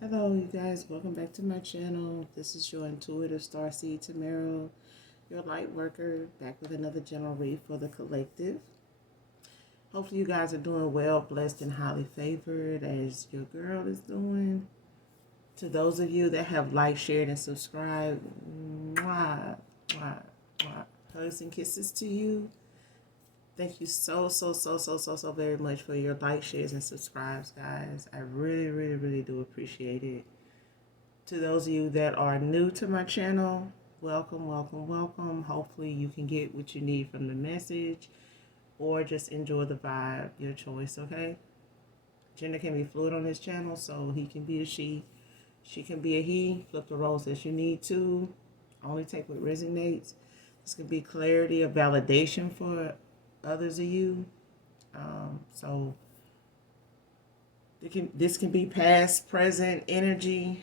Hello, you guys. Welcome back to my channel. This is your intuitive starseed Tamara, your light worker, back with another general read for the collective. Hopefully, you guys are doing well, blessed, and highly favored as your girl is doing. To those of you that have liked, shared, and subscribed, mwah, mwah, mwah. Hugs and kisses to you. Thank you so very much for your likes, shares, and subscribes, guys. I really do appreciate it. To those of you that are new to my channel, welcome. Hopefully you can get what you need from the message or just enjoy the vibe, your choice, okay? Gender can be fluid on this channel, so he can be a she can be a he. Flip the roles as you need to. Only take what resonates. This can be clarity or validation for others of you. So this can be past, present energy,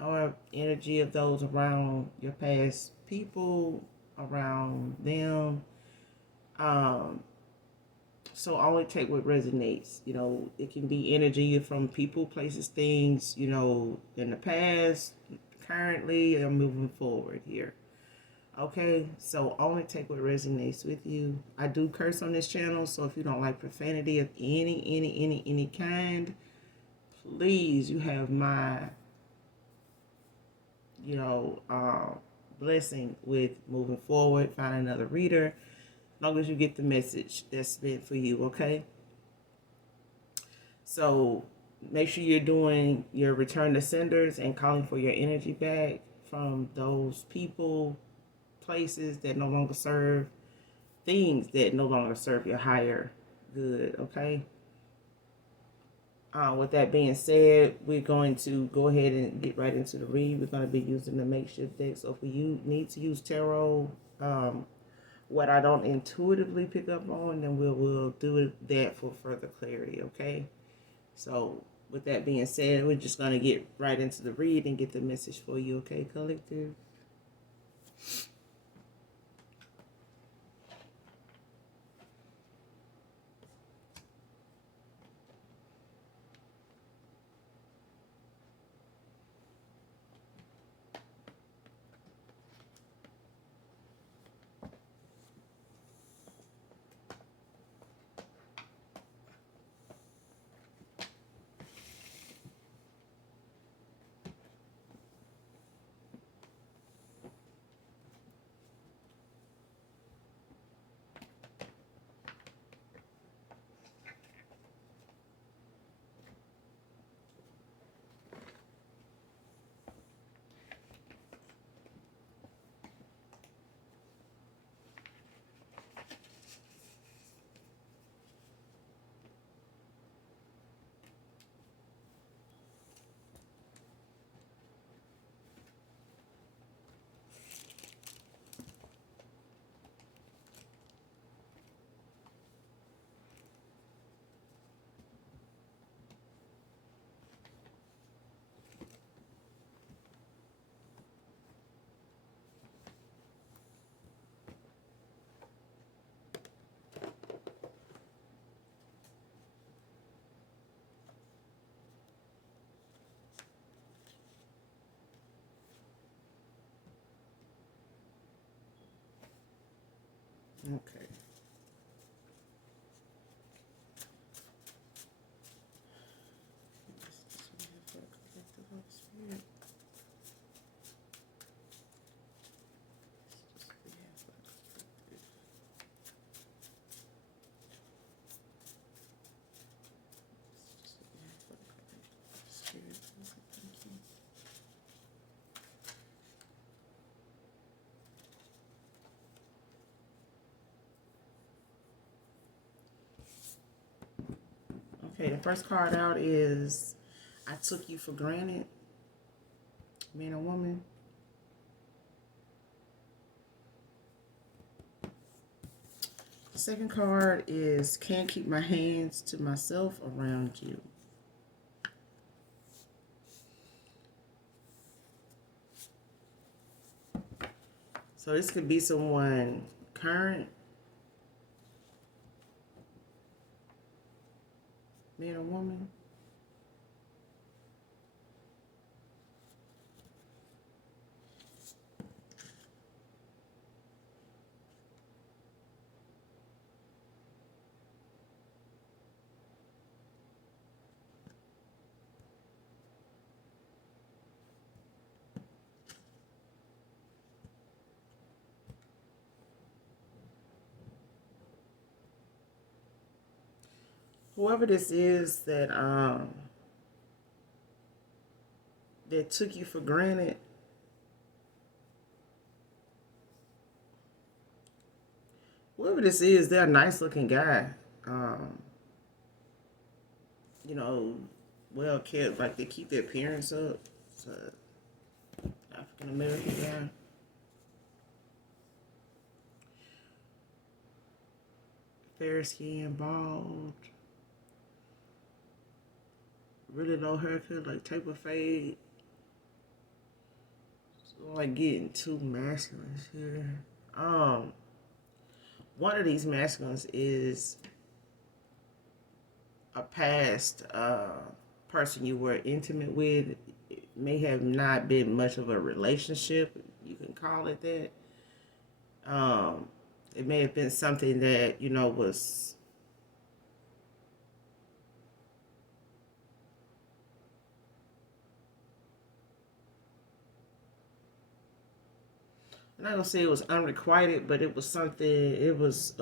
or energy of those around your past people, around them. Um, so only take what resonates. You know, it can be energy from people, places, things, you know, in the past, currently, and moving forward here. Okay, so only take what resonates with you. I do curse on this channel, so if you don't like profanity of any kind, please, you have my you know, blessing with moving forward, find another reader, as long as you get the message that's meant for you, okay? So make sure you're doing your return to senders and calling for your energy back from those people, places that no longer serve, things that no longer serve your higher good, okay? With that being said, we're going to go ahead and get right into the read. We're going to be using the makeshift deck. So if you need to use tarot, what I don't intuitively pick up on, then we'll do that for further clarity, okay? So with that being said, we're just going to get right into the read and get the message for you, okay, collective? Okay. Okay, the first card out is I took you for granted, man or woman. The second card is can't keep my hands to myself around you. So this could be someone current, man or woman. Whoever this is that took you for granted, whoever this is, they're a nice looking guy. Um, you know, well kept, like they keep their appearance up. It's a African American guy. Fair skin, bald, really low haircut, like type of fade. So like getting too masculine here. One of these masculines is a past person you were intimate with. It may have not been much of a relationship, you can call it that. Um, it may have been something that, was I'm not gonna say it was unrequited, but it was something. It was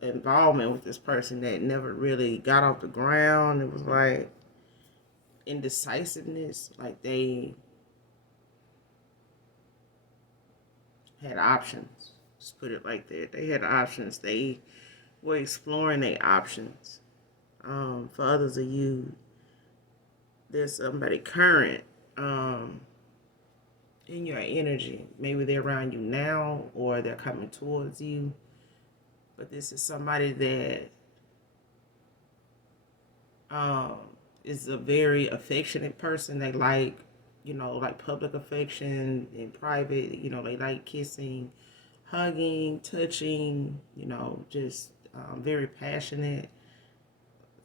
involvement with this person that never really got off the ground. It was like indecisiveness, like they had options. Just put it like that. They had options. They were exploring their options. For others of you, there's somebody current in your energy. Maybe they're around you now or they're coming towards you. But this is somebody that um, is a very affectionate person. They like, like public affection in private. They like kissing, hugging, touching, just very passionate,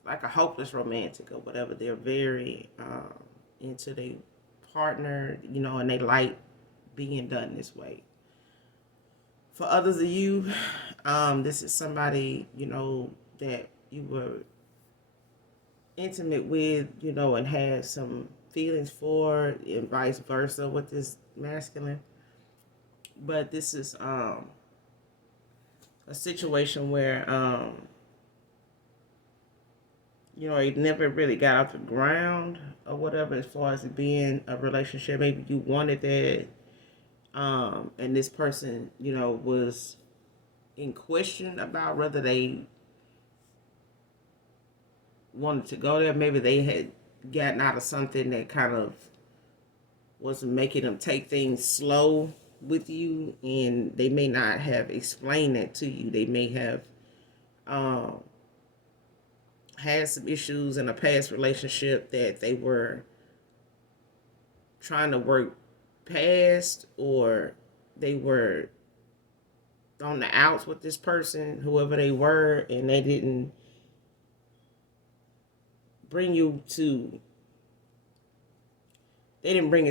like a hopeless romantic or whatever. They're very into their partner, and they like being done this way. For others of you, this is somebody, that you were intimate with, and had some feelings for, and vice versa with this masculine. But this is a situation where it never really got off the ground or whatever as far as it being a relationship. Maybe you wanted that, and this person, was in question about whether they wanted to go there. Maybe they had gotten out of something that kind of was making them take things slow with you, and they may not have explained that to you. They may have had some issues in a past relationship that they were trying to work past, or they were on the outs with this person, whoever they were, and they didn't bring it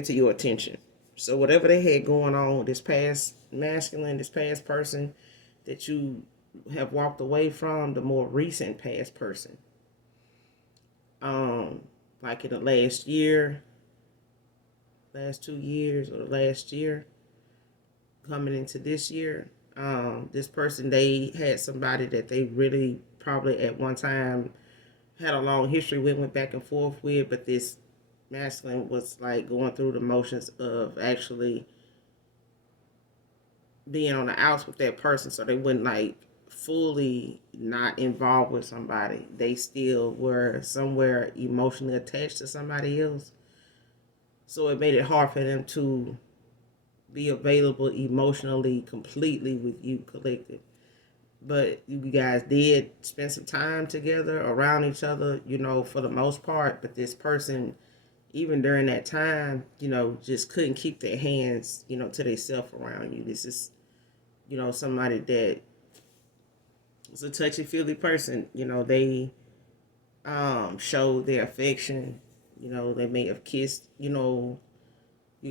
to your attention. So whatever they had going on with this past masculine, this past person that you have walked away from, the more recent past person, like in the last year, last 2 years, or the last year coming into this year, this person, they had somebody that they really probably at one time had a long history with, went back and forth with, but this masculine was like going through the motions of actually being on the outs with that person, so they wouldn't like fully not involved with somebody. They still were somewhere emotionally attached to somebody else, so it made it hard for them to be available emotionally completely with you, collective. But you guys did spend some time together around each other, for the most part. But this person, even during that time, just couldn't keep their hands, to themselves around you. This is, somebody that was a touchy feely person. They showed their affection. They may have kissed, you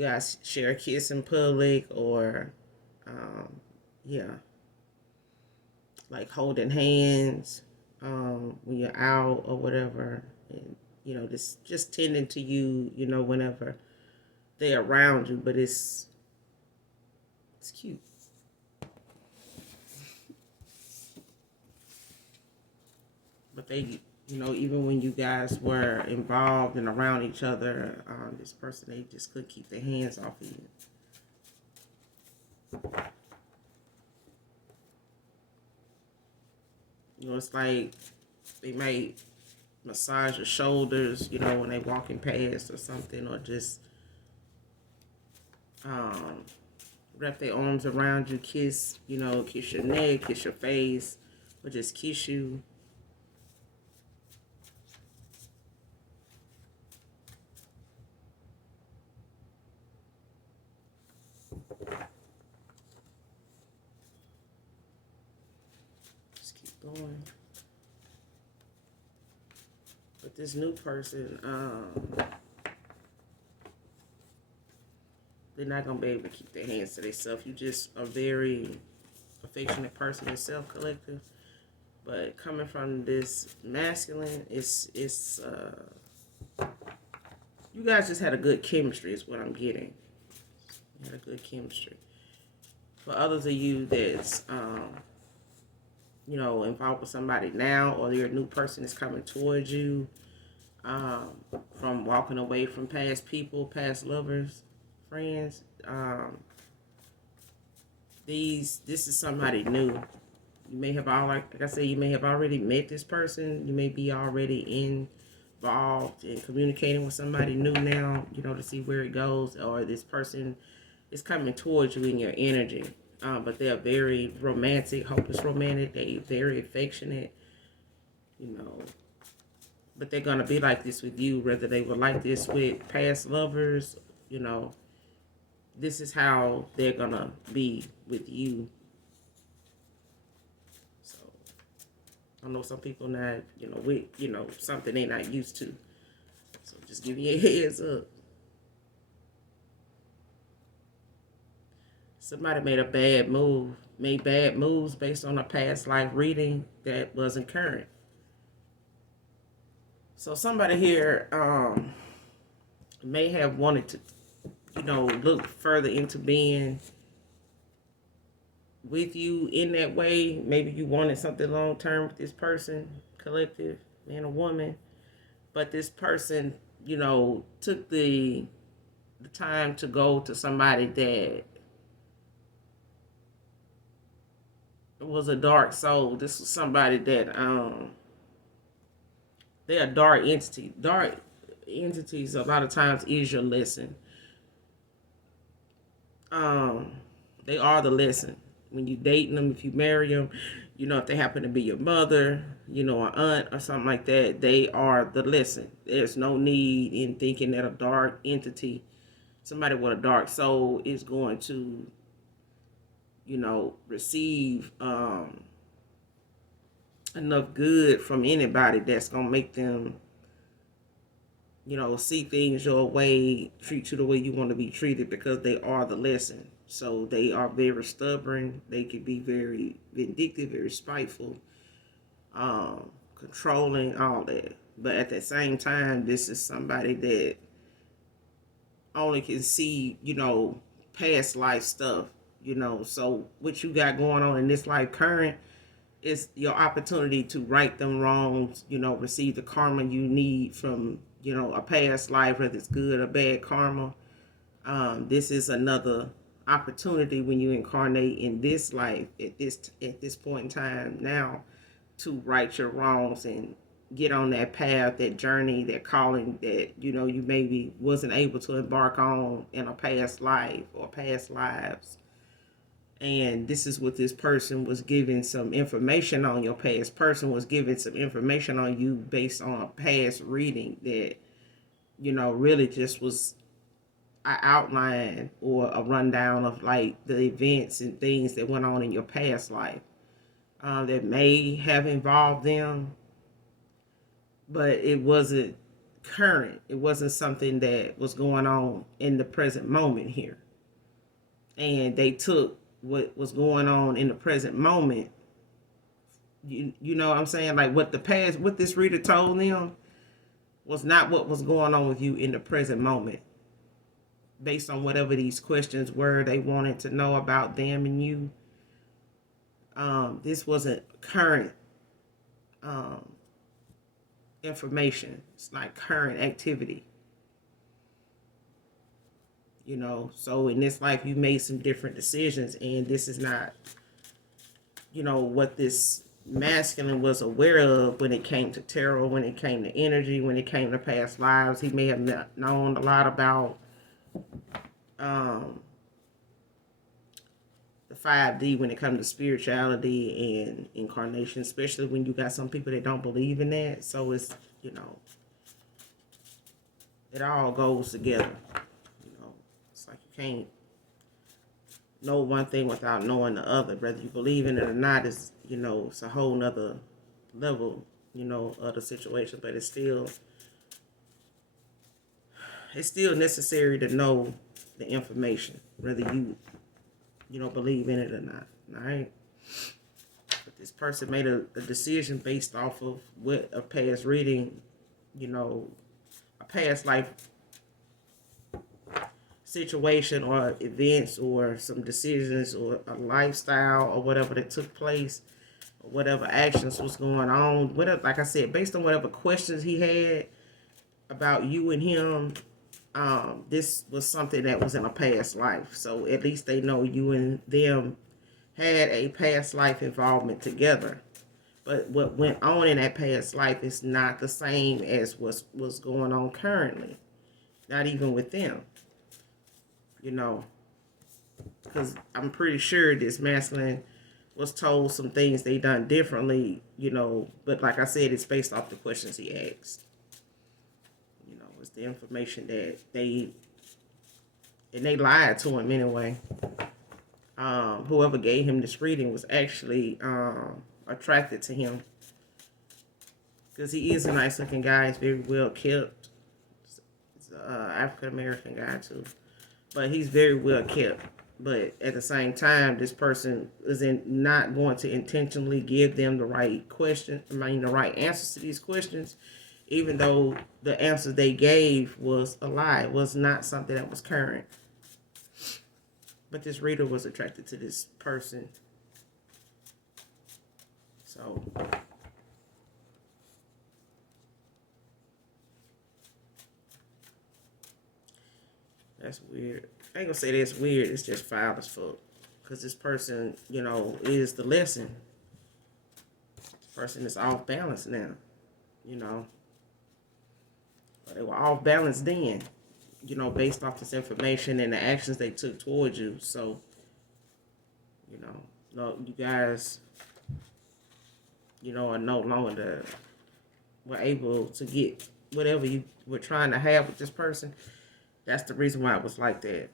guys share a kiss in public, or yeah, like holding hands when you're out or whatever, and just tending to you, whenever they're around you. But it's cute. But they You know, even when you guys were involved and around each other, this person, they just couldn't keep their hands off of you. You know, it's like they might massage your shoulders, you know, when they walking past or something, or just wrap their arms around you, kiss, you know, kiss your neck, kiss your face, or just kiss you. Just keep going. But this new person, they're not gonna be able to keep their hands to themselves. You just a very affectionate person yourself, collective. But coming from this masculine, it's you guys just had a good chemistry is what I'm getting. You had a good chemistry. For others of you that's you know, involved with somebody now, or your new person is coming towards you, from walking away from past people, past lovers, friends. This is somebody new. You may have like I said, you may have already met this person. You may be already involved in communicating with somebody new now, you know, to see where it goes, or this person is coming towards you in your energy. But they're very romantic, hopeless romantic. They're very affectionate, you know. But they're going to be like this with you, whether they were like this with past lovers, you know. This is how they're going to be with you. So, I know some people not, you know, with, you know, something they're not used to. So, just give you a heads up. Somebody made a bad move, made bad moves based on a past life reading that wasn't current. So somebody here may have wanted to, you know, look further into being with you in that way. Maybe you wanted something long term with this person, collective, man or woman. But this person, you know, took the time to go to somebody that was a dark soul. This was somebody that they're a dark entity. Dark entities a lot of times is your lesson. They are the lesson. When you dating them, if you marry them, you know, if they happen to be your mother, you know, an aunt or something like that, they are the lesson. There's no need in thinking that a dark entity, somebody with a dark soul, is going to, you know, receive enough good from anybody that's gonna make them, you know, see things your way, treat you the way you want to be treated, because they are the lesson. So they are very stubborn. They can be very vindictive, very spiteful, controlling, all that. But at the same time, this is somebody that only can see, you know, past life stuff, you know. So what you got going on in this life current is your opportunity to right them wrongs, you know, receive the karma you need from, you know, a past life, whether it's good or bad karma. This is another opportunity when you incarnate in this life at this point in time now, to right your wrongs and get on that path, that journey, that calling that, you know, you maybe wasn't able to embark on in a past life or past lives. And this is what this person was giving some information on. Your past person was giving some information on you based on a past reading that, you know, really just was an outline or a rundown of like the events and things that went on in your past life, that may have involved them, but it wasn't current. It wasn't something that was going on in the present moment here. And they took what was going on in the present moment. You know what I'm saying? Like what the past, what this reader told them was not what was going on with you in the present moment. Based on whatever these questions were they wanted to know about them and you. This wasn't current information. It's like current activity. You know, so in this life you made some different decisions, and this is not, you know, what this masculine was aware of when it came to tarot, when it came to energy, when it came to past lives. He may have known a lot about um, the 5D when it comes to spirituality and incarnation, especially when you got some people that don't believe in that. So it's, you know, it all goes together. You know, it's like you can't know one thing without knowing the other. Whether you believe in it or not is, you know, it's a whole nother level, you know, of the situation. But it's still necessary to know the information, whether you know, believe in it or not. All right. But this person made a decision based off of what a past reading, you know, a past life situation or events or some decisions or a lifestyle or whatever that took place or whatever actions was going on. Whatever, like I said, based on whatever questions he had about you and him, this was something that was in a past life. So at least they know you and them had a past life involvement together. But what went on in that past life is not the same as what's going on currently. Not even with them. You know, because I'm pretty sure this masculine was told some things they done differently, you know, but like I said, it's based off the questions he asked. You know, it's the information that they lied to him anyway. Whoever gave him this reading was actually attracted to him because he is a nice looking guy. He's very well kept. He's an African American guy too, but he's very well kept. But at the same time, this person is not going to intentionally give them the right question. I mean, the right answers to these questions, even though the answer they gave was a lie. It was not something that was current. But this reader was attracted to this person. So that's weird. I ain't gonna say that's weird. It's just foul as fuck. Because this person, you know, is the lesson. This person is off balance now. You know. But they were off balance then. You know, based off this information and the actions they took towards you. So, you know, no, you guys, you know, are no longer were able to get whatever you were trying to have with this person. That's the reason why it was like that.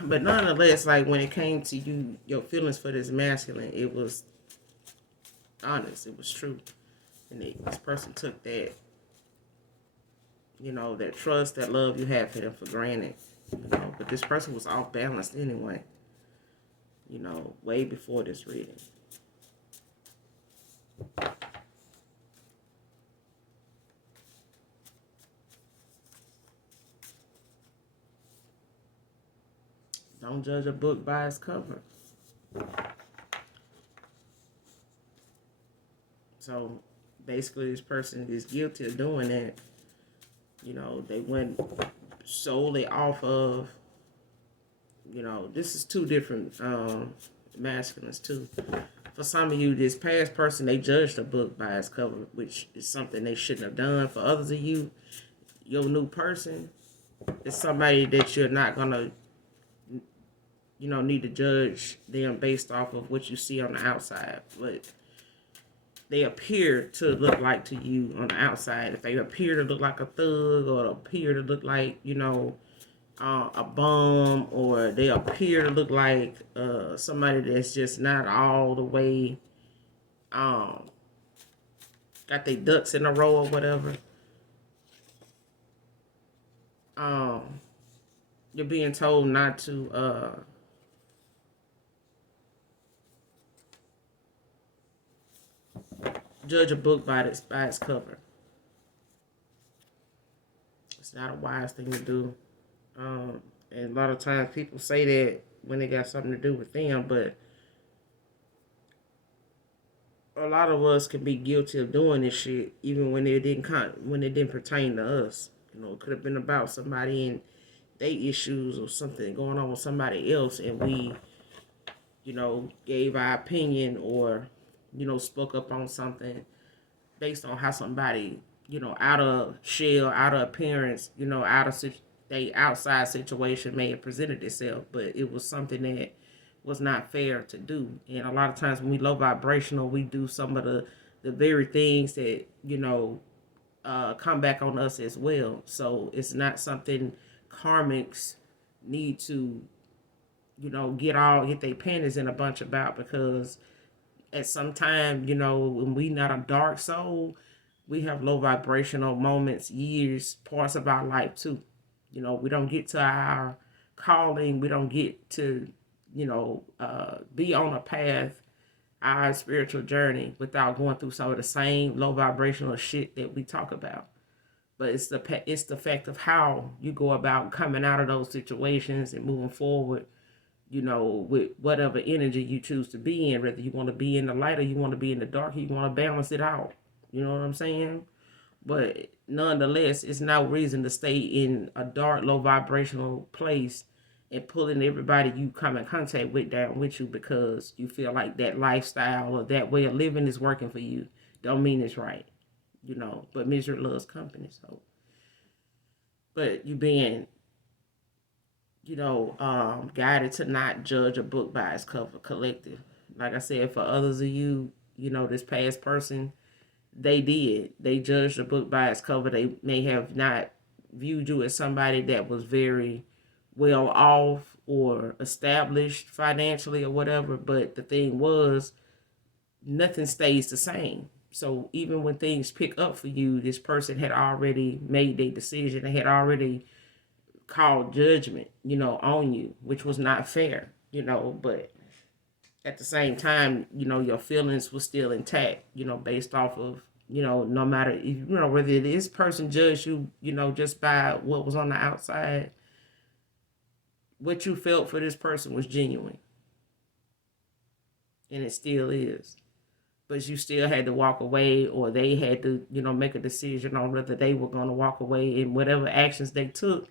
But nonetheless, like when it came to you, your feelings for this masculine, it was honest. It was true. And this person took that, you know, that trust, that love you had for them for granted. You know, but this person was off balanced anyway. You know, way before this reading. Don't judge a book by its cover. So basically, this person is guilty of doing that. You know, they went solely off of, you know, this is two different masculines too. For some of you, this past person, they judged a book by its cover, which is something they shouldn't have done. For others of you, your new person is somebody that you're not going to, you know, need to judge them based off of what you see on the outside. But they appear to look like to you on the outside. If they appear to look like a thug or appear to look like, you know, a bum, or they appear to look like somebody that's just not all the way got their ducks in a row or whatever. You're being told not to judge a book by its cover. It's not a wise thing to do. And a lot of times people say that when they got something to do with them, but a lot of us can be guilty of doing this shit even when it didn't pertain to us. You know, it could have been about somebody and they issues or something going on with somebody else, and we, gave our opinion or, spoke up on something based on how somebody, out of shell, out of appearance, out of they outside situation may have presented itself, but it was something that was not fair to do. And a lot of times when we low vibrational, we do some of the very things that, come back on us as well. So it's not something karmics need to, get their panties in a bunch about, because at some time, when we not a dark soul, we have low vibrational moments, years, parts of our life too. We don't get to our calling. We don't get to, be on a path, our spiritual journey, without going through some of the same low vibrational shit that we talk about. But it's the fact of how you go about coming out of those situations and moving forward, with whatever energy you choose to be in, whether you want to be in the light or you want to be in the dark, you want to balance it out. You know what I'm saying? But nonetheless, it's no reason to stay in a dark, low vibrational place and pulling everybody you come in contact with down with you because you feel like that lifestyle or that way of living is working for you. Don't mean it's right, but misery loves company. So, but you being, guided to not judge a book by its cover, collective. Like I said, for others of you, this past person, they did. They judged the book by its cover. They may have not viewed you as somebody that was very well off or established financially or whatever. But the thing was, nothing stays the same. So even when things pick up for you, this person had already made their decision and had already called judgment, on you, which was not fair, but at the same time, your feelings were still intact, based off of, no matter, whether this person judged you, just by what was on the outside, what you felt for this person was genuine. And it still is. But you still had to walk away, or they had to, make a decision on whether they were going to walk away, and whatever actions they took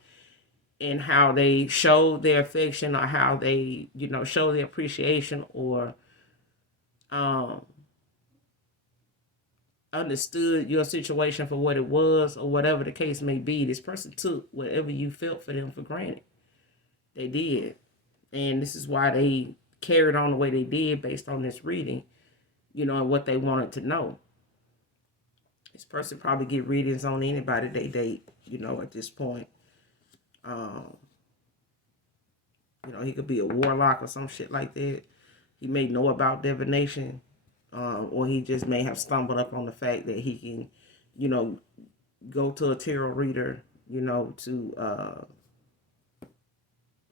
and how they showed their affection, or how they, show their appreciation, or understood your situation for what it was, or whatever the case may be. This person took whatever you felt for them for granted. They did. And this is why they carried on the way they did based on this reading, and what they wanted to know. This person probably get readings on anybody they date, at this point. He could be a warlock or some shit like that. He may know about divination, or he just may have stumbled up on the fact that he can, go to a tarot reader, to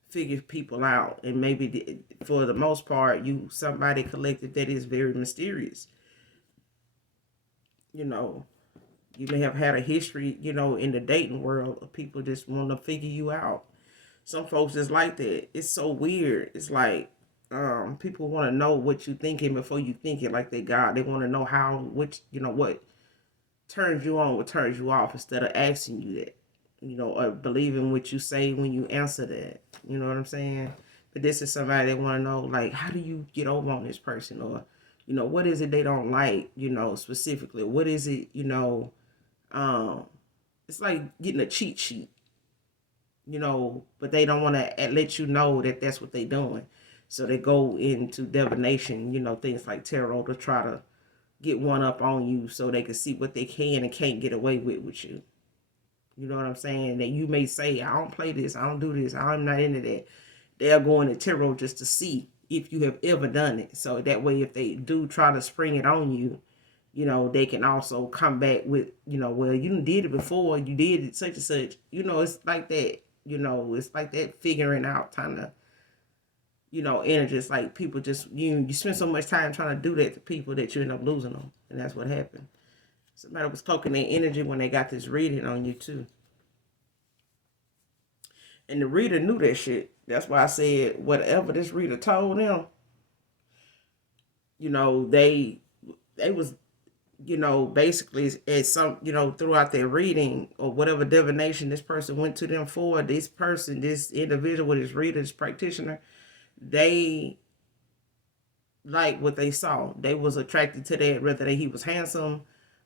figure people out. And maybe for the most part, you somebody collective that is very mysterious. You may have had a history, in the dating world of people just want to figure you out. Some folks is like that. It's so weird. It's like people want to know what you thinking before you think it, like they God. They want to know how, what turns you on, what turns you off, instead of asking you that, or believing what you say when you answer that. You know what I'm saying? But this is somebody that want to know, like, how do you get over on this person? Or, what is it they don't like, specifically? What is it, it's like getting a cheat sheet, but they don't want to let you know that that's what they're doing. So they go into divination, things like tarot, to try to get one up on you so they can see what they can and can't get away with you. You know what I'm saying? That you may say, I don't play this, I don't do this, I'm not into that. They're going to tarot just to see if you have ever done it. So that way, if they do try to spring it on you, they can also come back with, well, you did it before, you did it such and such. It's like that. It's like that figuring out kind of, energy. It's like people just, you spend so much time trying to do that to people that you end up losing them. And that's what happened. Somebody was cloaking their energy when they got this reading on you too. And the reader knew that shit. That's why I said whatever this reader told them, they was, basically as some, throughout their reading or whatever divination this person went to them for, this individual, this reader, this practitioner, they like what they saw. They was attracted to that, whether he was handsome,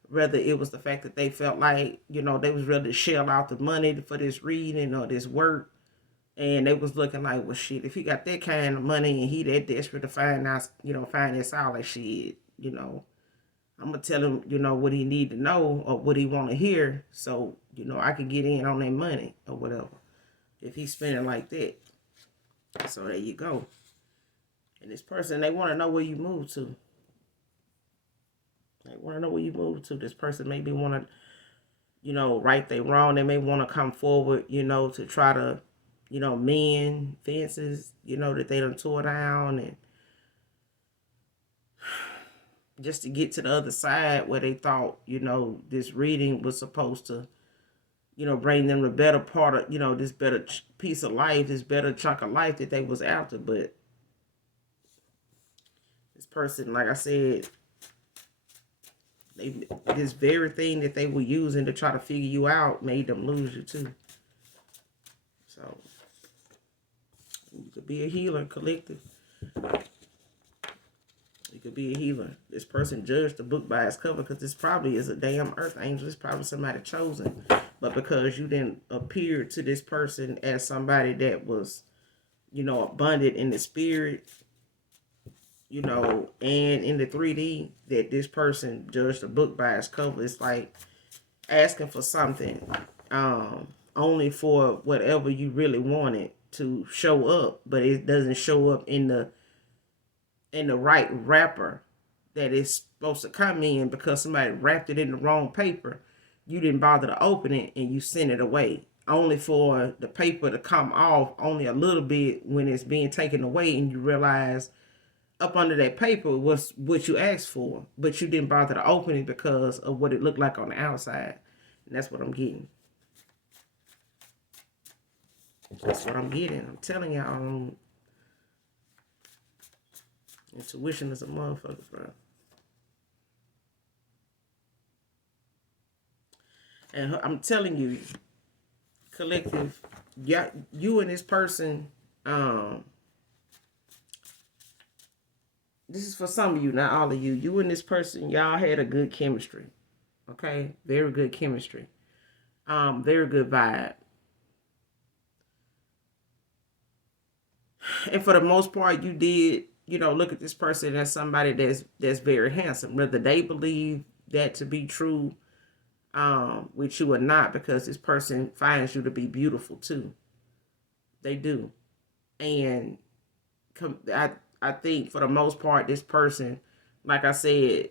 whether it was the fact that they felt like, they was ready to shell out the money for this reading or this work. And they was looking like, well, shit, if he got that kind of money and he that desperate to find out, find this out, like, shit, I'm gonna tell him, what he need to know or what he want to hear, so I could get in on that money or whatever. If he's spending like that, so there you go. And this person, they want to know where you move to. They want to know where you move to. This person maybe want to, right they wrong. They may want to come forward, to try to, mend fences, that they done tore down, and just to get to the other side where they thought, this reading was supposed to, bring them the better part of, this better piece of life, this better chunk of life that they was after. But this person, like I said, this very thing that they were using to try to figure you out made them lose you too. So you could be a healer, collective. You could be a healer. This person judged the book by its cover because this probably is a damn earth angel. It's probably somebody chosen. But because you didn't appear to this person as somebody that was, abundant in the spirit, and in the 3D, that this person judged the book by its cover. It's like asking for something only for whatever you really wanted to show up, but it doesn't show up in the right wrapper that it's supposed to come in because somebody wrapped it in the wrong paper. You didn't bother to open it and you sent it away, only for the paper to come off only a little bit when it's being taken away, and you realize up under that paper was what you asked for, but you didn't bother to open it because of what it looked like on the outside. And that's what I'm getting. That's what I'm getting. I'm telling y'all, intuition is a motherfucker, bro. And I'm telling you, collective, yeah, you and this person, this is for some of you, not all of you. You and this person, y'all had a good chemistry. Okay? Very good chemistry. Very good vibe. And for the most part, you did, look at this person as somebody that's very handsome. Whether they believe that to be true with you or not, because this person finds you to be beautiful too. They do. And I think for the most part, this person, like I said,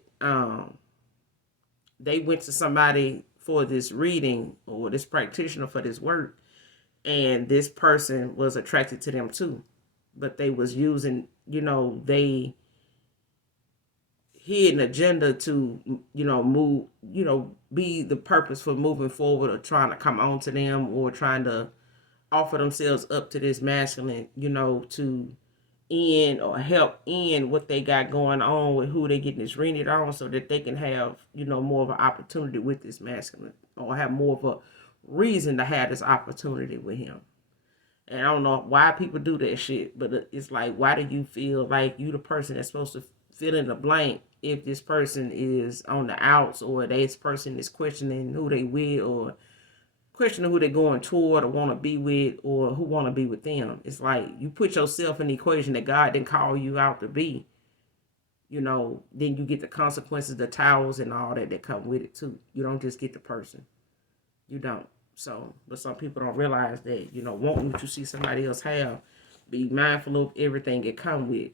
they went to somebody for this reading or this practitioner for this work, and this person was attracted to them too. But they was using, they hidden agenda to, move, be the purpose for moving forward or trying to come on to them or trying to offer themselves up to this masculine, to end or help end what they got going on with who they getting this rented on, so that they can have, more of an opportunity with this masculine, or have more of a reason to have this opportunity with him. And I don't know why people do that shit, but it's like, why do you feel like you the person that's supposed to fill in the blank if this person is on the outs, or this person is questioning who they with, or questioning who they're going toward or want to be with, or who want to be with them? It's like you put yourself in the equation that God didn't call you out to be. Then you get the consequences, the towels and all that come with it too. You don't just get the person. You don't. So, but some people don't realize that, wanting what you see somebody else have, be mindful of everything it come with.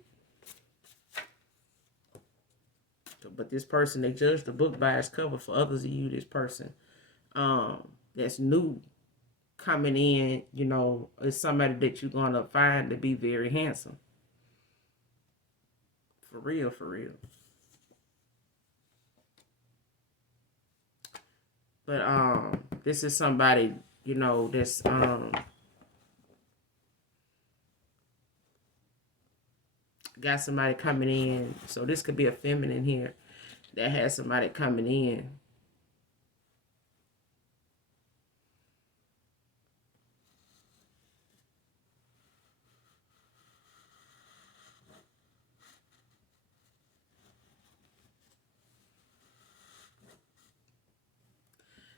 But this person, they judge the book by its cover. For others of you, this person that's new coming in, is somebody that you're going to find to be very handsome. For real, for real. But this is somebody, that's got somebody coming in. So this could be a feminine here that has somebody coming in.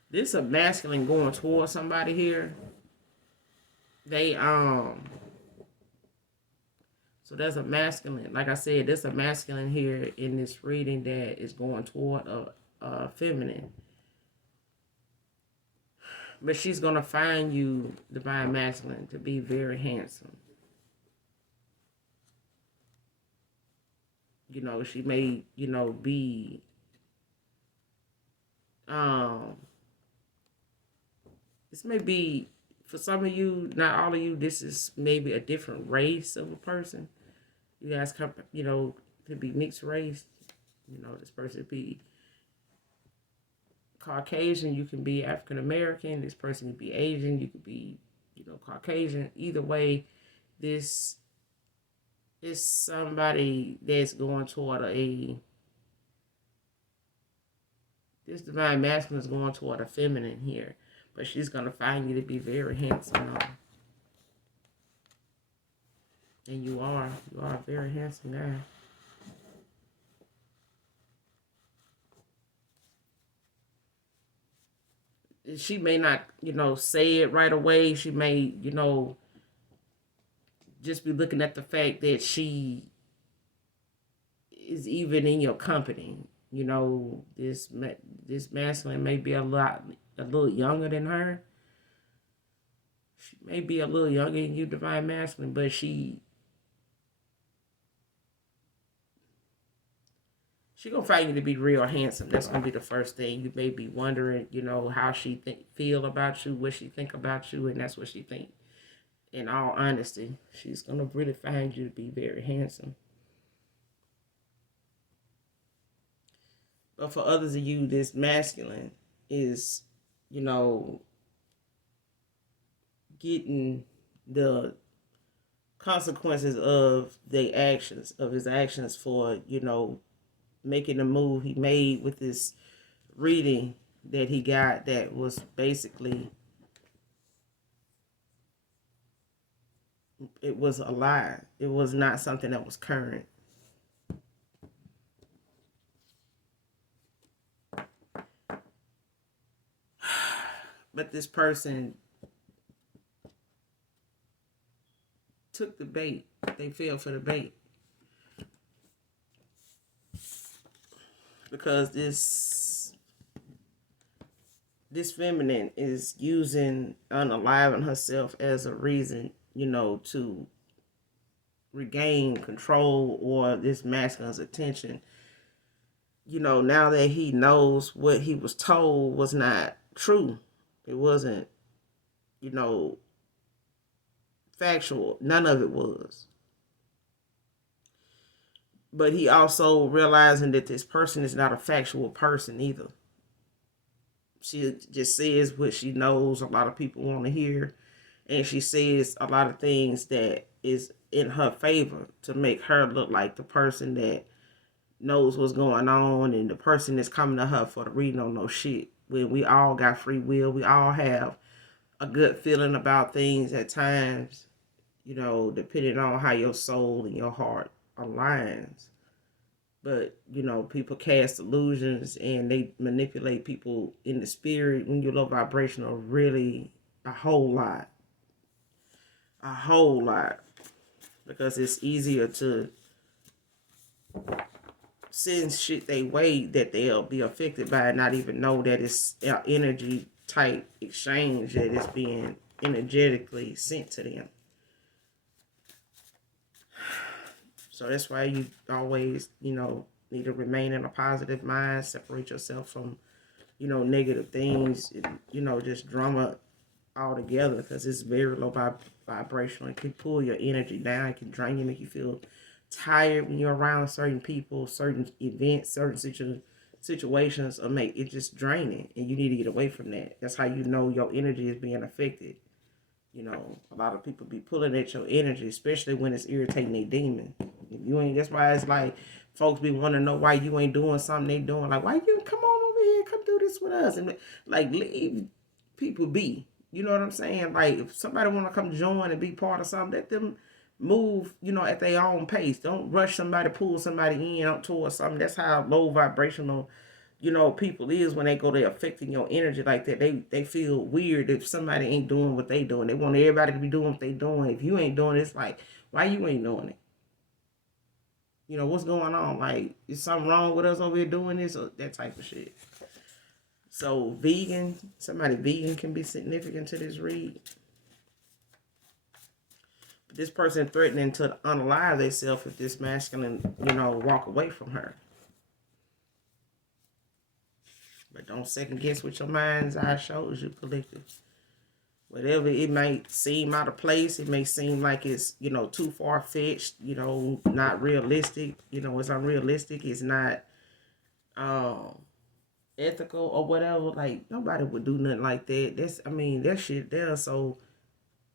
This is a masculine going towards somebody here. They so there's a masculine, like I said, there's a masculine here in this reading that is going toward a feminine. But she's gonna find you, divine masculine, to be very handsome. You know, she may, you know, be this may be, for some of you, not all of you, this is maybe a different race of a person. You guys come, you know, could be mixed race. You know, this person could be Caucasian, you can be African American, this person could be Asian, you could be, you know, Caucasian. Either way, this is somebody that's going toward this divine masculine is going toward a feminine here. But she's going to find you to be very handsome. And you are a very handsome guy. She may not, you know, say it right away. She may, you know, just be looking at the fact that she is even in your company. You know, this masculine may be a little younger than her. She may be a little younger than you, divine masculine, but she gonna find you to be real handsome. That's gonna be the first thing. You may be wondering, you know, how she feel about you, what she think about you, and that's what she think. In all honesty, she's gonna really find you to be very handsome. But for others of you, this masculine is, you know, getting the consequences of his actions for, you know, making the move he made with this reading that he got that was basically, it was a lie. It was not something that was current. But this person took the bait. They fell for the bait. Because this feminine is using unaliving herself as a reason, you know, to regain control or this masculine's attention. You know, now that he knows what he was told was not true. It wasn't, you know, factual. None of it was. But he also realizing that this person is not a factual person either. She just says what she knows a lot of people want to hear. And she says a lot of things that is in her favor to make her look like the person that knows what's going on and the person that's coming to her for the reading on no shit. When we all got free will, we all have a good feeling about things at times, you know, depending on how your soul and your heart aligns. But, you know, people cast illusions and they manipulate people in the spirit when you're low vibrational, really a whole lot. A whole lot. Because it's easier to send shit they way that they'll be affected by and not even know that it's an energy type exchange that is being energetically sent to them. So that's why you always, you know, need to remain in a positive mind, separate yourself from, you know, negative things, you know, just drama altogether, because it's very low vibrational. It can pull your energy down. It can drain you, make you feel tired when you're around certain people, certain events, certain situations, or make it just draining, and you need to get away from that. That's how you know your energy is being affected. You know, a lot of people be pulling at your energy, especially when it's irritating a demon. You ain't. That's why it's like folks be wanting to know why you ain't doing something they doing. Like, why you come on over here, come do this with us, and like leave people be. You know what I'm saying? Like, if somebody want to come join and be part of something, let them move, at their own pace. Don't rush somebody, pull somebody in towards something. That's how low vibrational, people is when they go there affecting your energy like that. They feel weird if somebody ain't doing what they doing. They want everybody to be doing what they doing. If you ain't doing it, it's like, why you ain't doing it? What's going on? Like, is something wrong with us over here doing this or that type of shit? So somebody vegan can be significant to this read. But this person threatening to unalive themselves if this masculine, walk away from her. But don't second guess what your mind's eye shows you, collective. Whatever it might seem out of place, it may seem like it's, too far-fetched, not realistic, it's unrealistic, it's not ethical or whatever. Like, nobody would do nothing like that. That shit there. So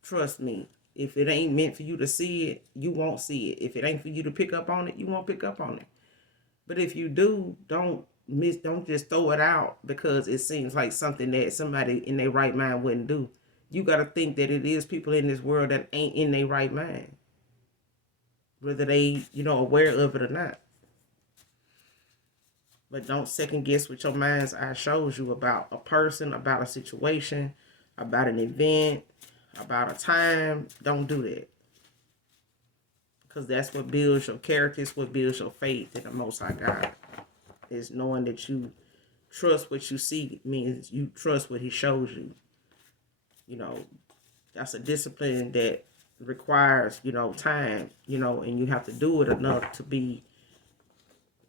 trust me, if it ain't meant for you to see it, you won't see it. If it ain't for you to pick up on it, you won't pick up on it. But if you do, don't just throw it out because it seems like something that somebody in their right mind wouldn't do. You got to think that it is people in this world that ain't in their right mind, whether they, aware of it or not. But don't second guess what your mind's eye shows you about a person, about a situation, about an event, about a time. Don't do that. Because that's what builds your character, it's what builds your faith in the Most High God. Is knowing that you trust what you see means you trust what He shows you. That's a discipline that requires, time, and you have to do it enough to be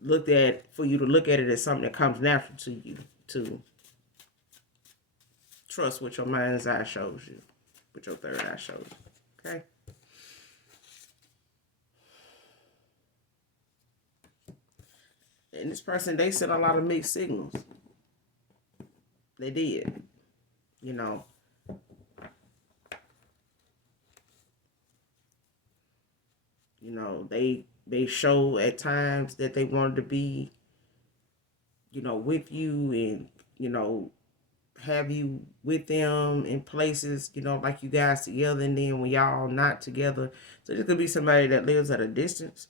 looked at, for you to look at it as something that comes natural to you, to trust what your mind's eye shows you, what your third eye shows you. Okay? And this person, they sent a lot of mixed signals. They did. They show at times that they wanted to be, with you and, have you with them in places, like you guys together, and then when y'all not together. So there could be somebody that lives at a distance,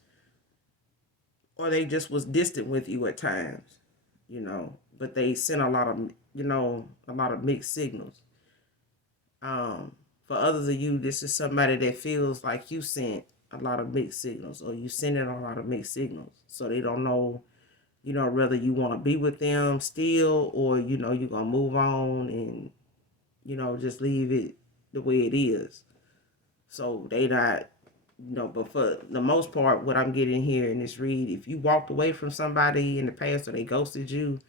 or they just was distant with you at times, but they sent a lot of mixed signals. For others of you, this is somebody that feels like you sent a lot of mixed signals, or you sending a lot of mixed signals, so they don't know, whether you want to be with them still, or, you're going to move on and, just leave it the way it is. So they not, but for the most part, what I'm getting here in this read, if you walked away from somebody in the past or they ghosted you,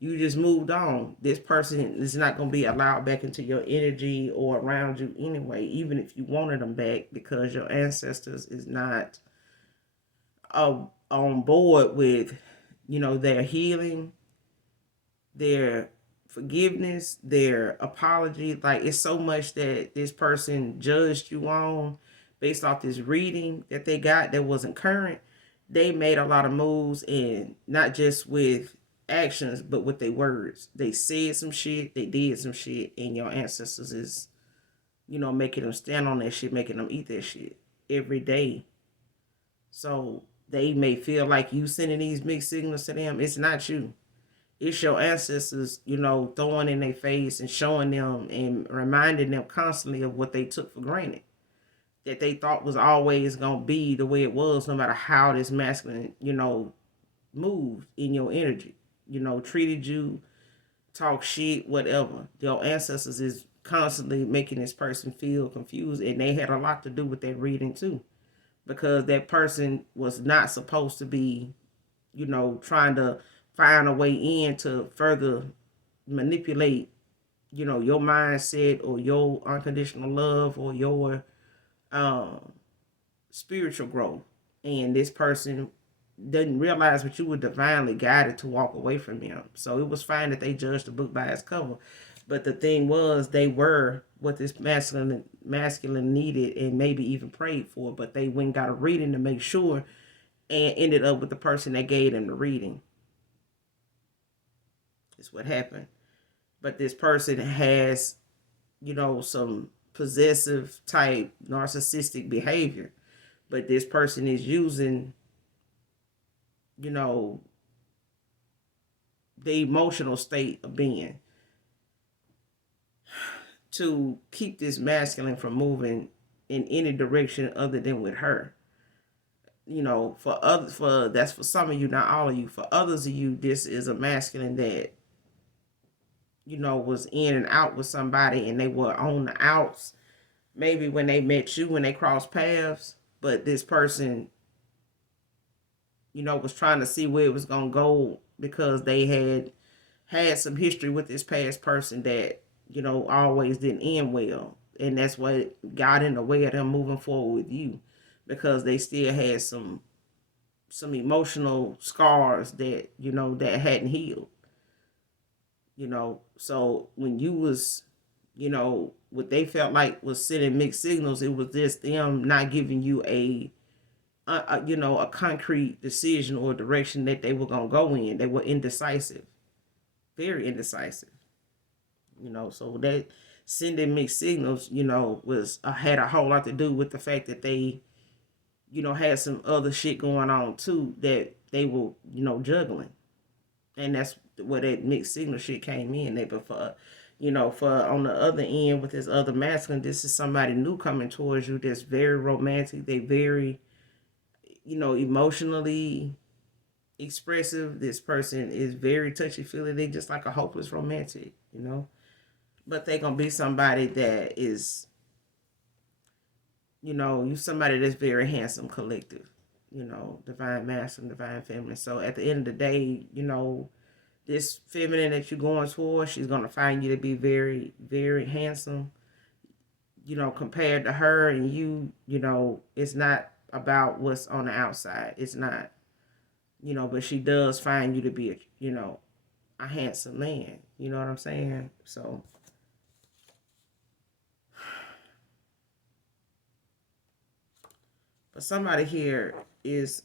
you just moved on. This person is not going to be allowed back into your energy or around you anyway, even if you wanted them back, because your ancestors is not on board with, their healing, their forgiveness, their apology. Like, it's so much that this person judged you on based off this reading that they got that wasn't current. They made a lot of moves, and not just with actions, but with their words. They said some shit, they did some shit, and your ancestors is, making them stand on that shit, making them eat that shit every day. So they may feel like you sending these mixed signals to them. It's not you. It's your ancestors, throwing in their face and showing them and reminding them constantly of what they took for granted. That they thought was always going to be the way it was, no matter how this masculine, moved in your energy. Treated you, talk shit, whatever. Your ancestors is constantly making this person feel confused, and they had a lot to do with that reading too. Because that person was not supposed to be, trying to find a way in to further manipulate, your mindset or your unconditional love or your spiritual growth. And this person didn't realize that you were divinely guided to walk away from him. So it was fine that they judged the book by its cover. But the thing was, they were what this masculine needed and maybe even prayed for. But they went and got a reading to make sure and ended up with the person that gave them the reading. That's what happened. But this person has, some possessive type narcissistic behavior. But this person is using, the emotional state of being to keep this masculine from moving in any direction other than with her. For that's for some of you, not all of you. For others of you, this is a masculine that, was in and out with somebody and they were on the outs. Maybe when they met you, when they crossed paths, but this person, was trying to see where it was going to go because they had some history with this past person that, always didn't end well. And that's what got in the way of them moving forward with you, because they still had some emotional scars that, that hadn't healed. So when you was, what they felt like was sending mixed signals, it was just them not giving you a concrete decision or direction that they were going to go in. They were indecisive, very indecisive. So that sending mixed signals, was had a whole lot to do with the fact that they, had some other shit going on too that they were, juggling. And that's where that mixed signal shit came in. They prefer, for on the other end with this other masculine, this is somebody new coming towards you that's very romantic. They very, emotionally expressive. This person is very touchy-feely. They just like a hopeless romantic, But they gonna be somebody that is, you somebody that's very handsome, collective, divine masculine, divine feminine. So at the end of the day, this feminine that you're going towards, she's gonna find you to be very, very handsome. Compared to her and you, it's not about what's on the outside. It's not, but she does find you to be, a handsome man. You know what I'm saying? So, but somebody here is,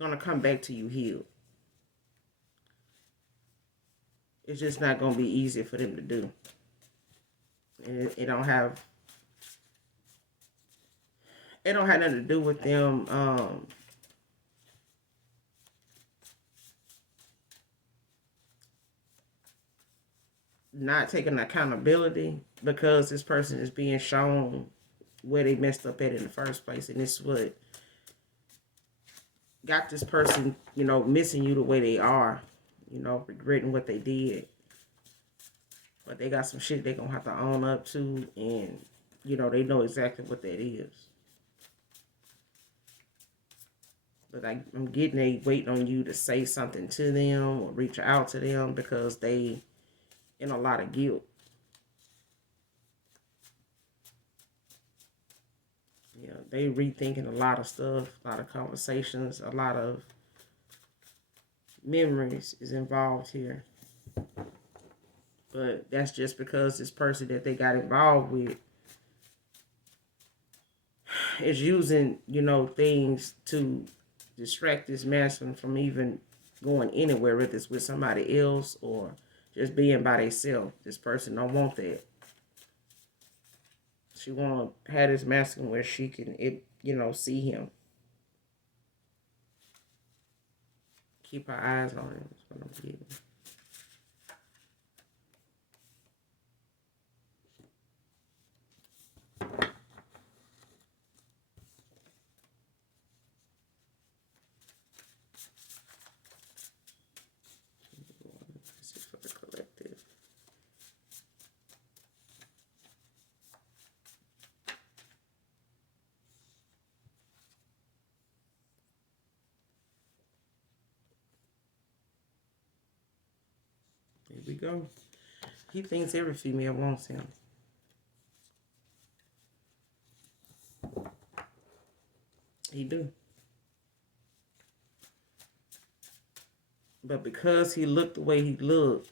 gonna come back to you healed. It's just not gonna be easy for them to do. And it don't have nothing to do with them not taking accountability, because this person is being shown where they messed up at in the first place. And this is what got this person, missing you the way they are, regretting what they did. But they got some shit they gonna have to own up to, and, they know exactly what that is. But I'm getting they waiting on you to say something to them or reach out to them, because they in a lot of guilt. Yeah, they rethinking a lot of stuff, a lot of conversations, a lot of memories is involved here. But that's just because this person that they got involved with is using, things to distract this masculine from even going anywhere, whether it's with somebody else or just being by themselves. This person don't want that. She want to have this masculine where she can, see him. Keep her eyes on him. That's what I'm getting. This is for the collective. Here we go. He thinks every female wants him. He do. But because he looked the way he looked,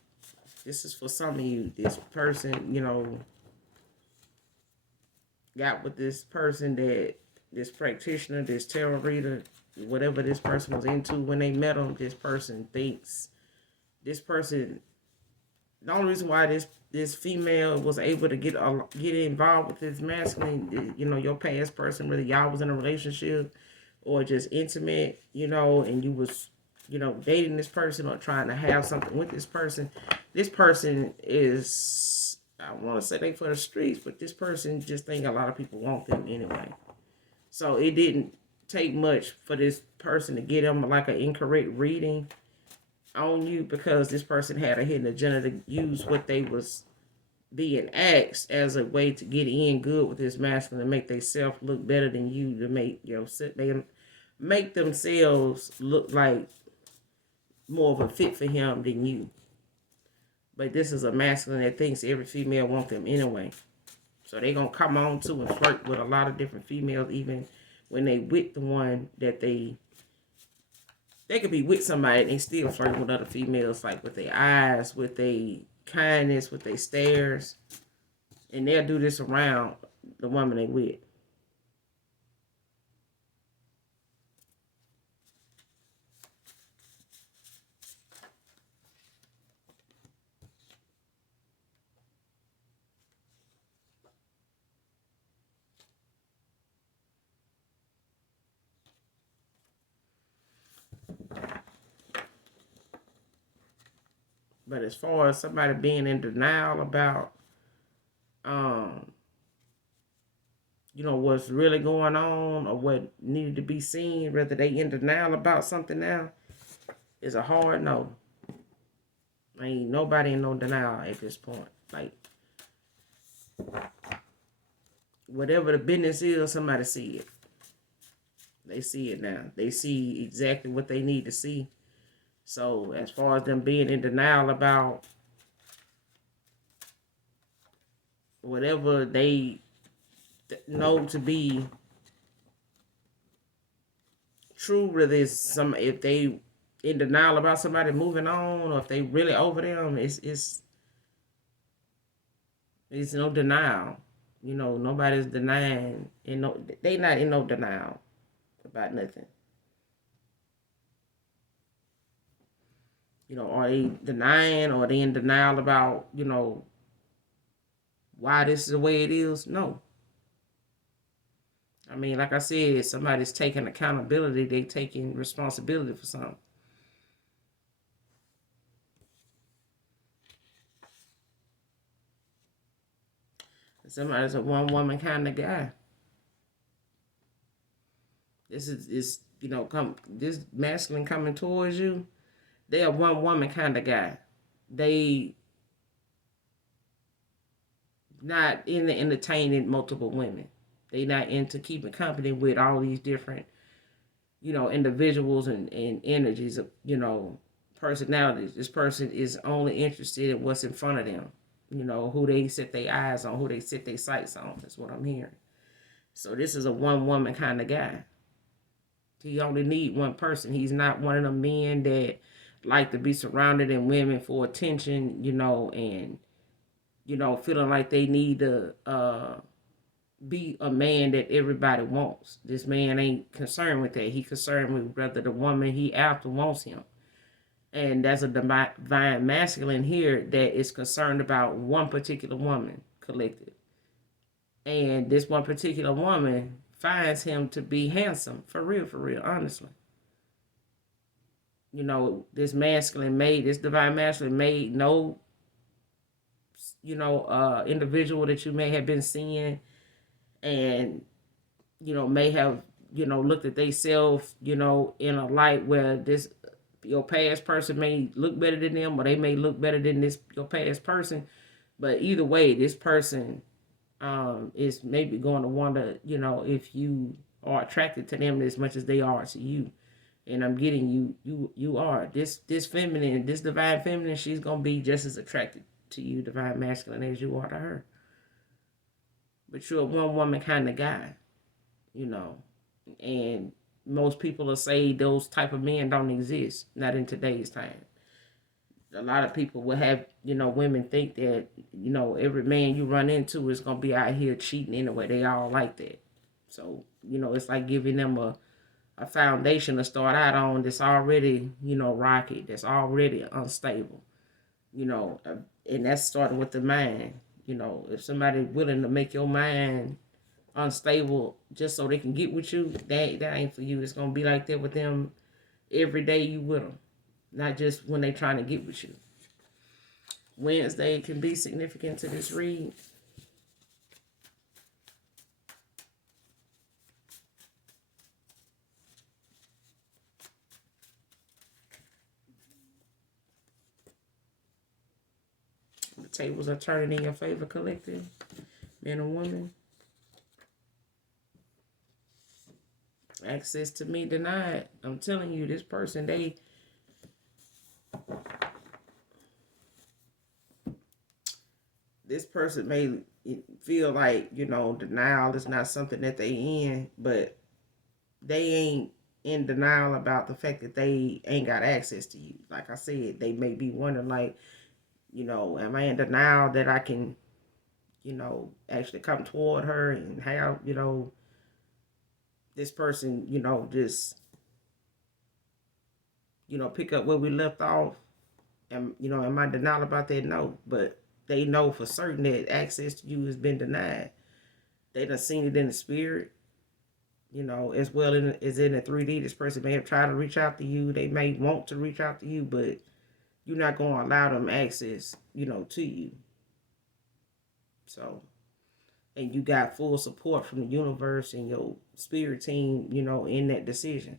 this is for some of you. This person, got with this person, that this practitioner, this tarot reader, whatever this person was into when they met him, this person thinks this person. The only reason why this female was able to get involved with this masculine, your past person, whether y'all was in a relationship or just intimate, and you was, dating this person or trying to have something with this person. This person is, I want to say they for the streets, but this person just think a lot of people want them anyway. So it didn't take much for this person to get them like an incorrect reading on you, because this person had a hidden agenda to use what they was being asked as a way to get in good with this masculine and make themselves look better than you, to make they make themselves look like more of a fit for him than you. But this is a masculine that thinks every female wants them anyway. So they gonna come on to and flirt with a lot of different females, even when they with the one that they could be with somebody and they still flirt with other females, like with their eyes, with their kindness, with their stares. And they'll do this around the woman they with. But as far as somebody being in denial about, what's really going on or what needed to be seen, whether they in denial about something now, is a hard no. Ain't nobody in no denial at this point. Like, whatever the business is, somebody see it. They see it now. They see exactly what they need to see. So as far as them being in denial about whatever they know to be true, whether it's if they in denial about somebody moving on, or if they really over them, it's no denial. Nobody's denying, they not in no denial about nothing. Are they denying, or are they in denial about, why this is the way it is? No. I mean, like I said, somebody's taking accountability. They taking responsibility for something. Somebody's a one-woman kind of guy. This is this masculine coming towards you. They are one-woman kind of guy. They not into entertaining multiple women. They not into keeping company with all these different, individuals and energies of, personalities. This person is only interested in what's in front of them. Who they set their eyes on, who they set their sights on. That's what I'm hearing. So this is a one-woman kind of guy. He only need one person. He's not one of them men that like to be surrounded in women for attention, and, feeling like they need to be a man that everybody wants. This man ain't concerned with that. He concerned with whether the woman he after wants him. And that's a divine masculine here that is concerned about one particular woman, collective. And this one particular woman finds him to be handsome, for real, honestly. This divine masculine made no, individual that you may have been seeing and, may have, looked at themselves, in a light where your past person may look better than them, or they may look better than your past person. But either way, this person is maybe going to wonder, if you are attracted to them as much as they are to you. And I'm getting you are. This feminine, this divine feminine, she's going to be just as attracted to you, divine masculine, as you are to her. But you're a one-woman kind of guy, and most people will say those type of men don't exist, not in today's time. A lot of people will have, women think that, every man you run into is going to be out here cheating anyway. They all like that. So, it's like giving them a foundation to start out on that's already, rocky, that's already unstable, and that's starting with the mind. If somebody willing to make your mind unstable just so they can get with you, that ain't for you. It's going to be like that with them every day you with them, not just when they trying to get with you. Wednesday can be significant to this read. The tables are turning in your favor, collective, man and woman. Access to me denied. I'm telling you, this person, this person may feel like, denial is not something that they in, but they ain't in denial about the fact that they ain't got access to you. Like I said, they may be wondering, like, am I in denial that I can, actually come toward her and have, this person, just, pick up where we left off. And, am I in denial about that? No. But they know for certain that access to you has been denied. They done seen it in the spirit, as well as in the 3D. This person may have tried to reach out to you. They may want to reach out to you, but you're not going to allow them access, to you. So, and you got full support from the universe and your spirit team, in that decision.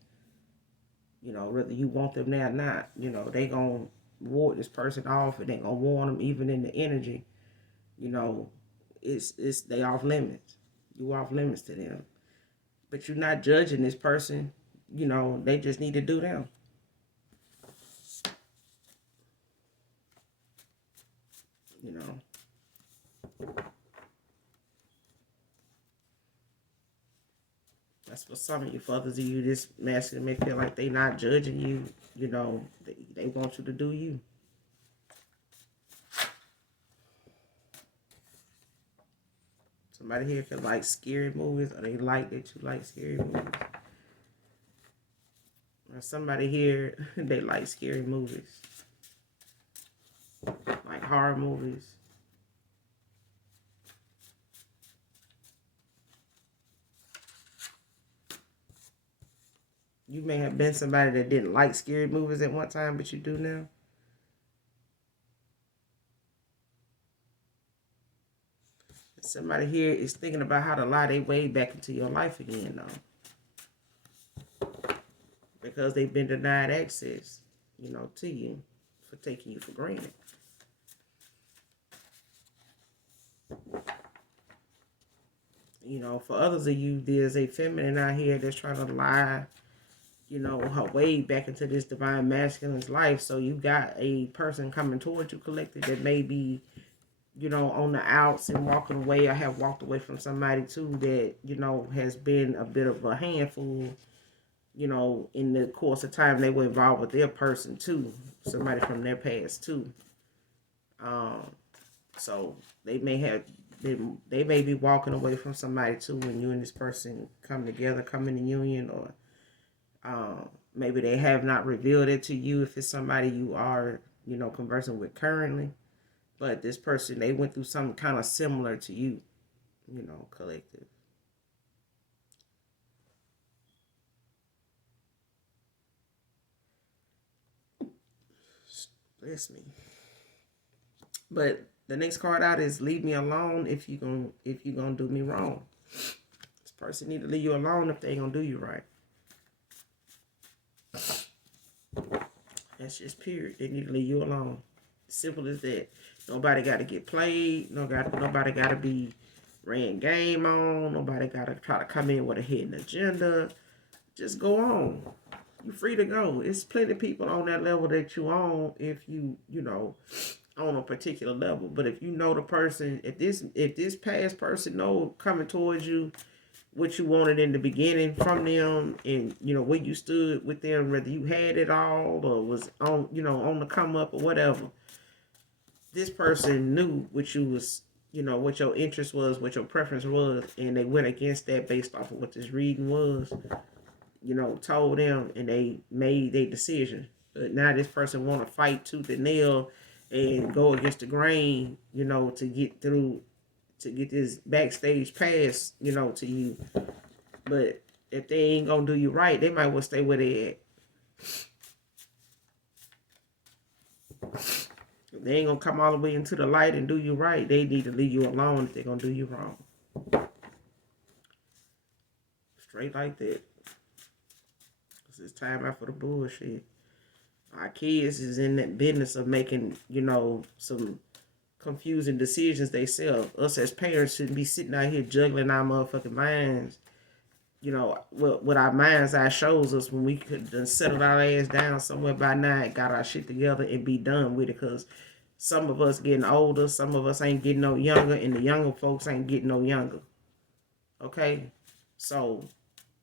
Whether you want them there or not, they going to ward this person off, and they going to warn them even in the energy, it's they off limits. You off limits to them. But you're not judging this person, they just need to do them. That's for some of you. For others of you, this masculine may feel like they not judging you. They want you to do you. Somebody here can like scary movies, or they like that you like scary movies. Or somebody here, they like scary movies. Like horror movies. You may have been somebody that didn't like scary movies at one time, but you do now. Somebody here is thinking about how to lie their way back into your life again, though. Because they've been denied access, to you for taking you for granted. For others of you, there's a feminine out here that's trying to lie, her way back into this divine masculine's life. So you got a person coming towards you, collective, that may be, on the outs and walking away. I have walked away from somebody too that, has been a bit of a handful, in the course of time they were involved with their person too. Somebody from their past too. So they may be walking away from somebody too when you and this person come together, come in a union, or maybe they have not revealed it to you if it's somebody you are, conversing with currently. But this person, they went through something kind of similar to you, collective. Bless me. But the next card out is leave me alone if you gonna do me wrong. This person need to leave you alone if they ain't gonna do you right. That's just period. They need to leave you alone. Simple as that. Nobody got to get played. Nobody got to be ran game on. Nobody got to try to come in with a hidden agenda. Just go on. You're free to go. It's plenty of people on that level that you on if you on a particular level. But if you know the person, if this past person know coming towards you, what you wanted in the beginning from them, and where you stood with them, whether you had it all or was on on the come up or whatever. This person knew what you was, what your interest was, what your preference was, and they went against that based off of what this reading was, told them, and they made their decision. But now this person want to fight tooth and nail and go against the grain, to get through, to get this backstage pass, to you. But if they ain't gonna do you right, they might well stay where they at. If they ain't gonna come all the way into the light and do you right, they need to leave you alone if they're gonna do you wrong. Straight like that. It's time out for the bullshit. Our kids is in that business of making, some confusing decisions themselves. Us as parents shouldn't be sitting out here juggling our motherfucking minds. What our mind's eye shows us when we could settle our ass down somewhere by night, got our shit together and be done with it. Because some of us getting older, some of us ain't getting no younger, and the younger folks ain't getting no younger. Okay? So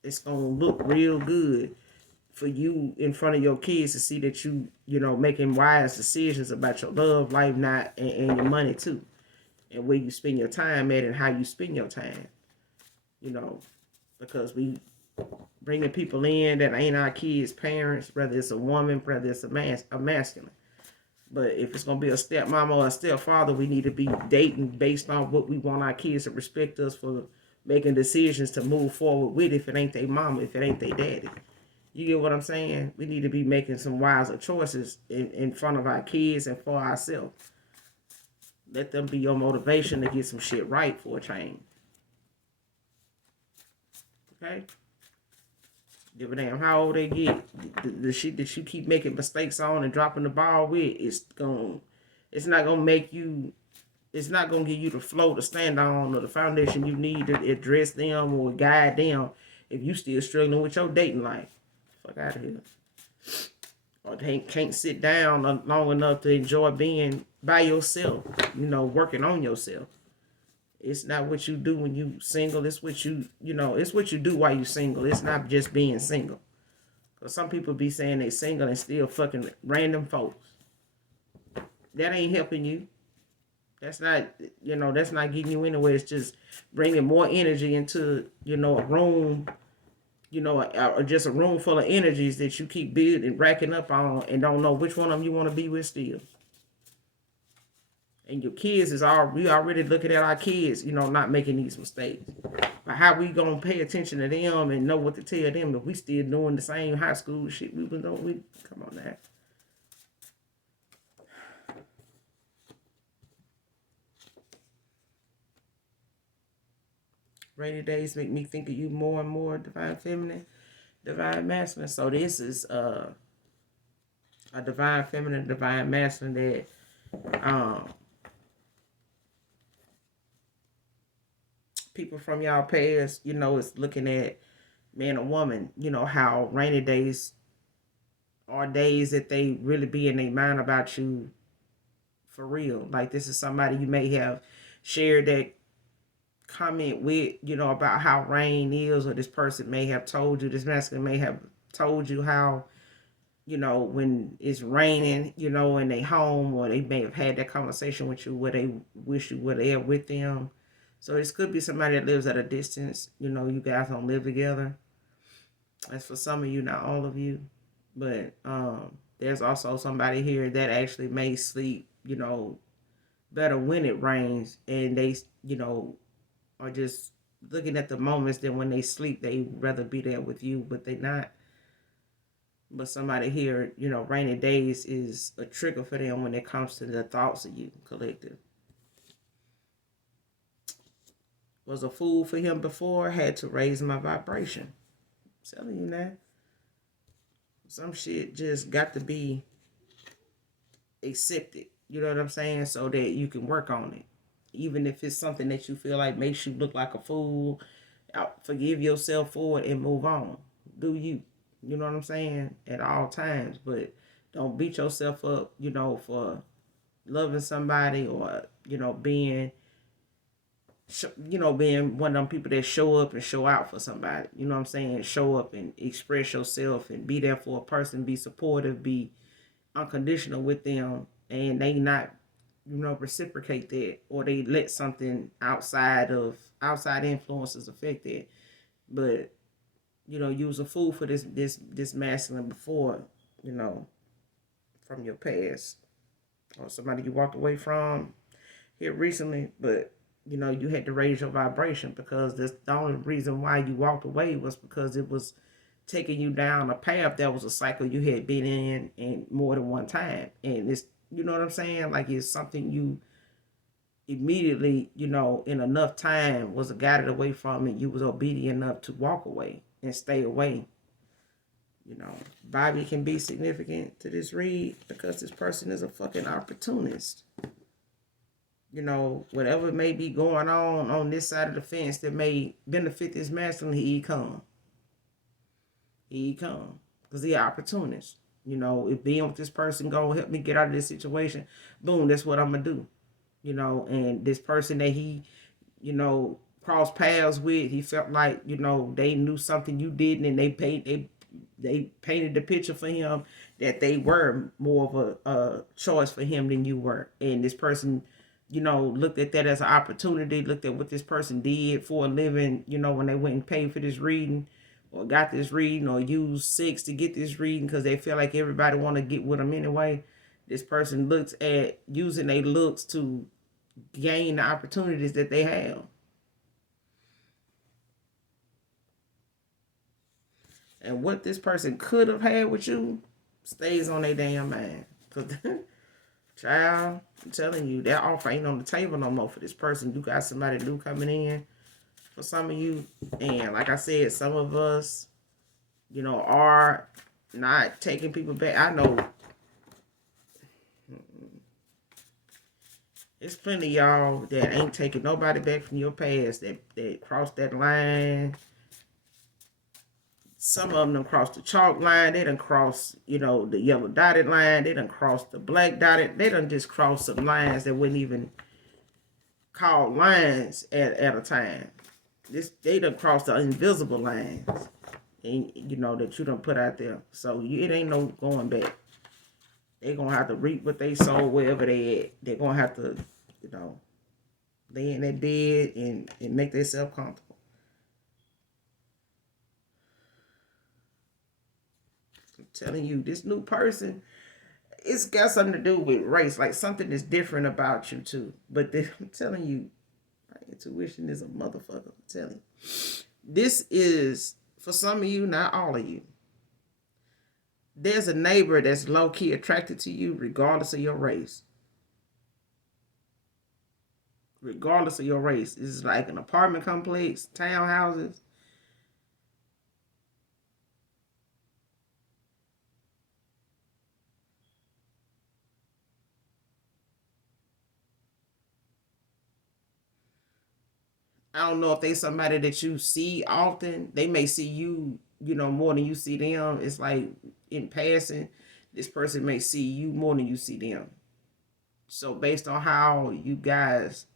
it's gonna look real good for you in front of your kids to see that you making wise decisions about your love life, not and your money too, and where you spend your time at and how you spend your time. Because we bringing people in that ain't our kids' parents, whether it's a woman, whether it's a masculine. But if it's gonna be a stepmama or a stepfather, we need to be dating based on what we want our kids to respect us for, making decisions to move forward with. If it ain't their mama, if it ain't their daddy. You get what I'm saying? We need to be making some wiser choices in front of our kids and for ourselves. Let them be your motivation to get some shit right for a change. Okay? Give a damn how old they get. The shit that you keep making mistakes on and dropping the ball with, it's not gonna make you, it's not gonna give you the flow to stand on or the foundation you need to address them or guide them if you still struggling with your dating life. Fuck out of here. Or they can't sit down long enough to enjoy being by yourself, working on yourself. It's not what you do when you single. It's what it's what you do while you single. It's not just being single. Because some people be saying they single and still fucking random folks. That ain't helping you. That's not, that's not getting you anywhere. It's just bringing more energy into, a room, or just a room full of energies that you keep building, racking up on, and don't know which one of them you want to be with still. And your kids we already looking at our kids, not making these mistakes. But how we gonna pay attention to them and know what to tell them if we still doing the same high school shit we been doing? Come on now. Rainy days make me think of you more and more, divine feminine, divine masculine. So this is a divine feminine, divine masculine that people from y'all past, is looking at man or woman, how rainy days are days that they really be in their mind about you for real. Like this is somebody you may have shared that comment with, about how rain is, or this person may have told you, this masculine may have told you how, when it's raining, in their home, or they may have had that conversation with you where they wish you were there with them. So this could be somebody that lives at a distance. You guys don't live together. That's for some of you, not all of you. But there's also somebody here that actually may sleep, better when it rains, and they, are just looking at the moments that when they sleep, they rather be there with you, but they not. But somebody here, rainy days is a trigger for them when it comes to the thoughts of you, collective. Was a fool for him before, had to raise my vibration. I'm telling you now. Some shit just got to be accepted. You know what I'm saying? So that you can work on it. Even if it's something that you feel like makes you look like a fool, forgive yourself for it and move on. Do you. You know what I'm saying? At all times. But don't beat yourself up, for loving somebody or, being you know, being one of them people that show up and show out for somebody. You know what I'm saying? Show up and express yourself and be there for a person, be supportive, be unconditional with them, and they not, you know, reciprocate that, or they let something outside influences affect it. But you know, you was a fool for this masculine before, you know, from your past, or somebody you walked away from here recently, but you know, you had to raise your vibration, because that's the only reason why you walked away was because it was taking you down a path that was a cycle you had been in and more than one time. And it's, you know what I'm saying? Like, it's something you immediately, you know, in enough time was guided away from, and you was obedient enough to walk away and stay away. You know, Bobby can be significant to this read because this person is a fucking opportunist. You know, whatever may be going on this side of the fence that may benefit this masculine, he come. He come. Because he opportunist. You know, if being with this person gonna help me get out of this situation, boom, that's what I'm gonna do. You know, and this person that he, you know, crossed paths with, he felt like, you know, they knew something you didn't, and they painted the picture for him that they were more of a choice for him than you were. And this person, you know, looked at that as an opportunity, looked at what this person did for a living, you know, when they went and paid for this reading, or got this reading, or used sex to get this reading because they feel like everybody want to get with them anyway. This person looks at using their looks to gain the opportunities that they have. And what this person could have had with you stays on their damn mind. Cause child, I'm telling you, that offer ain't on the table no more for this person. You got somebody new coming in for some of you. And like I said, some of us, you know, are not taking people back. I know there's plenty of y'all that ain't taking nobody back from your past, that crossed that line. Some of them crossed the chalk line. They done crossed, you know, the yellow dotted line. They done crossed the black dotted. They done just crossed some lines that wouldn't even call lines at a time. They done crossed the invisible lines, and you know, that you done put out there. So it ain't no going back. They gonna have to reap what they sow wherever they at. They're gonna have to, you know, lay in that bed and make themselves comfortable. I'm telling you, this new person, it's got something to do with race, like something that's different about you too. But I'm telling you, my intuition is a motherfucker. I'm telling you, this is for some of you, not all of you. There's a neighbor that's low key attracted to you, regardless of your race. Regardless of your race, it's like an apartment complex, townhouses. I don't know if they somebody that you see often. They may see you, you know, more than you see them. It's like in passing, this person may see you more than you see them. So based on how you guys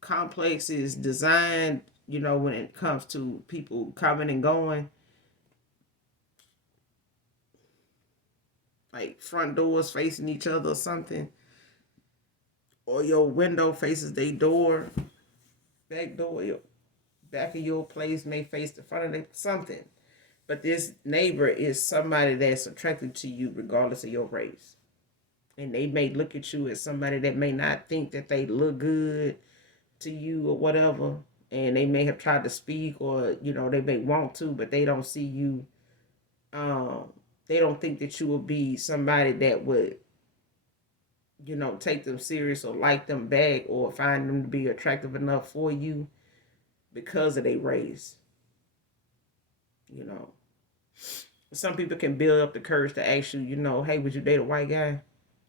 complex is designed, you know, when it comes to people coming and going, like front doors facing each other or something, or your window faces their door, back door, your back of your place may face the front of them, something. But this neighbor is somebody that's attracted to you regardless of your race. And they may look at you as somebody that may not think that they look good to you or whatever. And they may have tried to speak, or, you know, they may want to, but they don't see you. They don't think that you will be somebody that would, you know, take them serious or like them back or find them to be attractive enough for you because of their race. You know, some people can build up the courage to ask you, you know, hey, would you date a white guy?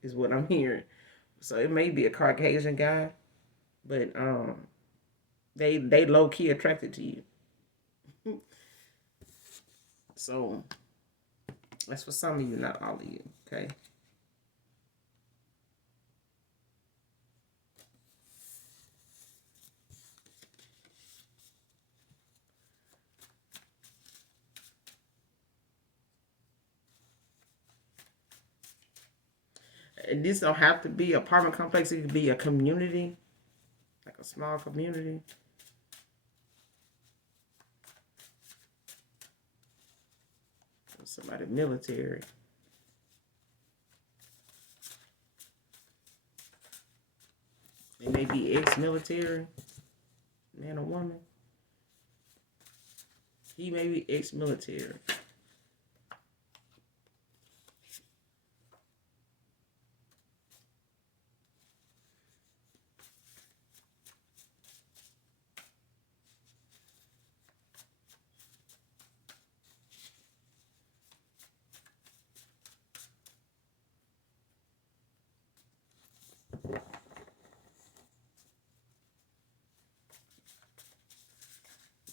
Is what I'm hearing. So it may be a Caucasian guy, but they low key attracted to you. So that's for some of you, not all of you. Okay. And this don't have to be an apartment complex. It could be a community, like a small community. Somebody military. They may be ex-military, man or woman. He may be ex-military.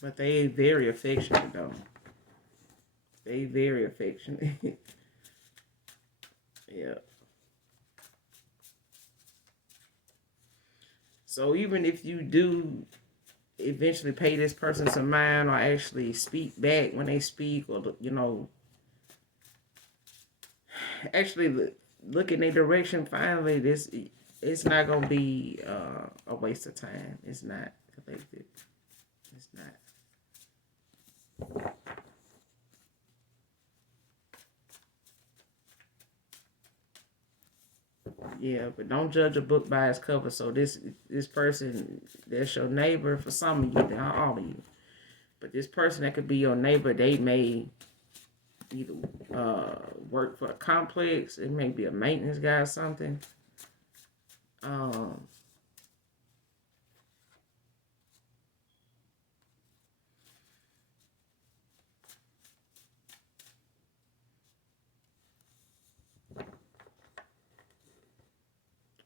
But they very affectionate though. They very affectionate. Yeah. So even if you do eventually pay this person some mind or actually speak back when they speak, or actually look in their direction, finally it's not gonna be a waste of time. It's not collective. It's not. Yeah, but don't judge a book by its cover. So this person, that's your neighbor for some of you, not all of you. But this person that could be your neighbor, they may either work for a complex. It may be a maintenance guy or something.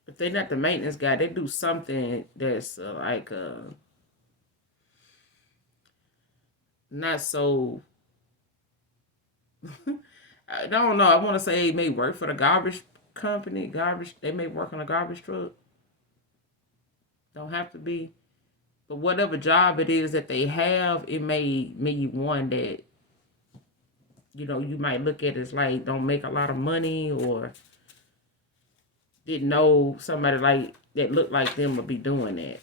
If they're not the maintenance guy, they do something that's not so. I don't know. I want to say they may work for the garbage company. They may work on a garbage truck. Don't have to be. But whatever job it is that they have, it may be one that, you might look at as like don't make a lot of money, or didn't know somebody like that looked like them would be doing that.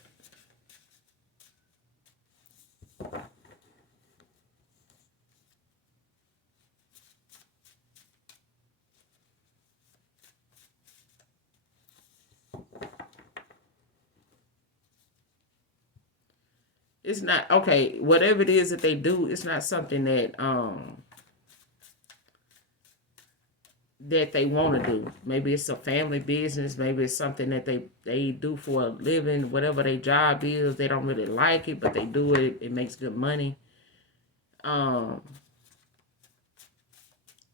It's not okay. Whatever it is that they do, it's not something that they want to do. Maybe it's a family business. Maybe it's something that they do for a living. Whatever their job is, they don't really like it, but they do it. It makes good money. But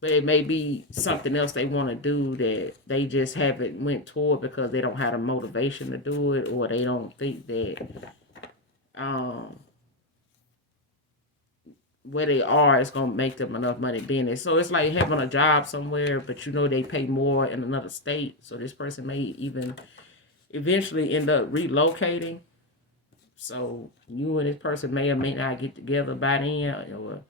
it may be something else they want to do that they just haven't went toward because they don't have the motivation to do it, or they don't think that where they are is gonna make them enough money being there. So it's like having a job somewhere, but they pay more in another state. So this person may even eventually end up relocating. So you and this person may or may not get together by then, or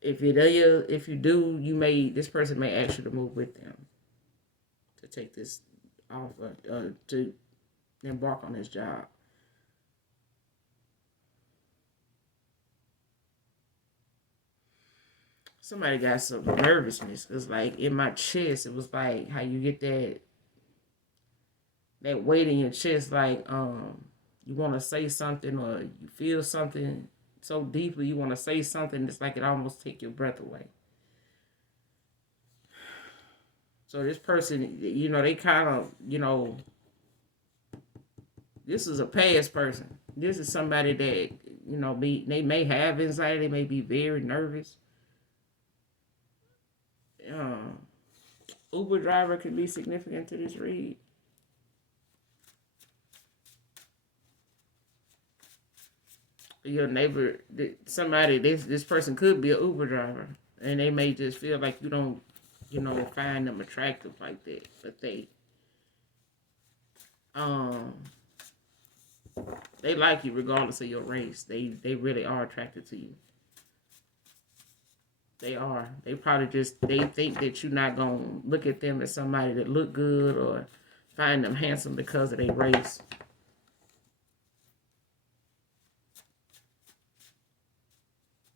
if you do, this person may ask you to move with them to take this off, to embark on this job. Somebody got some nervousness. It's like in my chest. It was like how you get that weight in your chest, like you want to say something, or you feel something so deeply you want to say something. It's like it almost take your breath away. So this person, they kind of, this is a past person. This is somebody that, they may have anxiety. They may be very nervous. Uber driver could be significant to this read. Your neighbor, somebody, this person could be an Uber driver, and they may just feel like you don't, find them attractive like that, but they like you regardless of your race. They really are attracted to you. They are. They probably just, they think that you're not going to look at them as somebody that look good or find them handsome because of their race.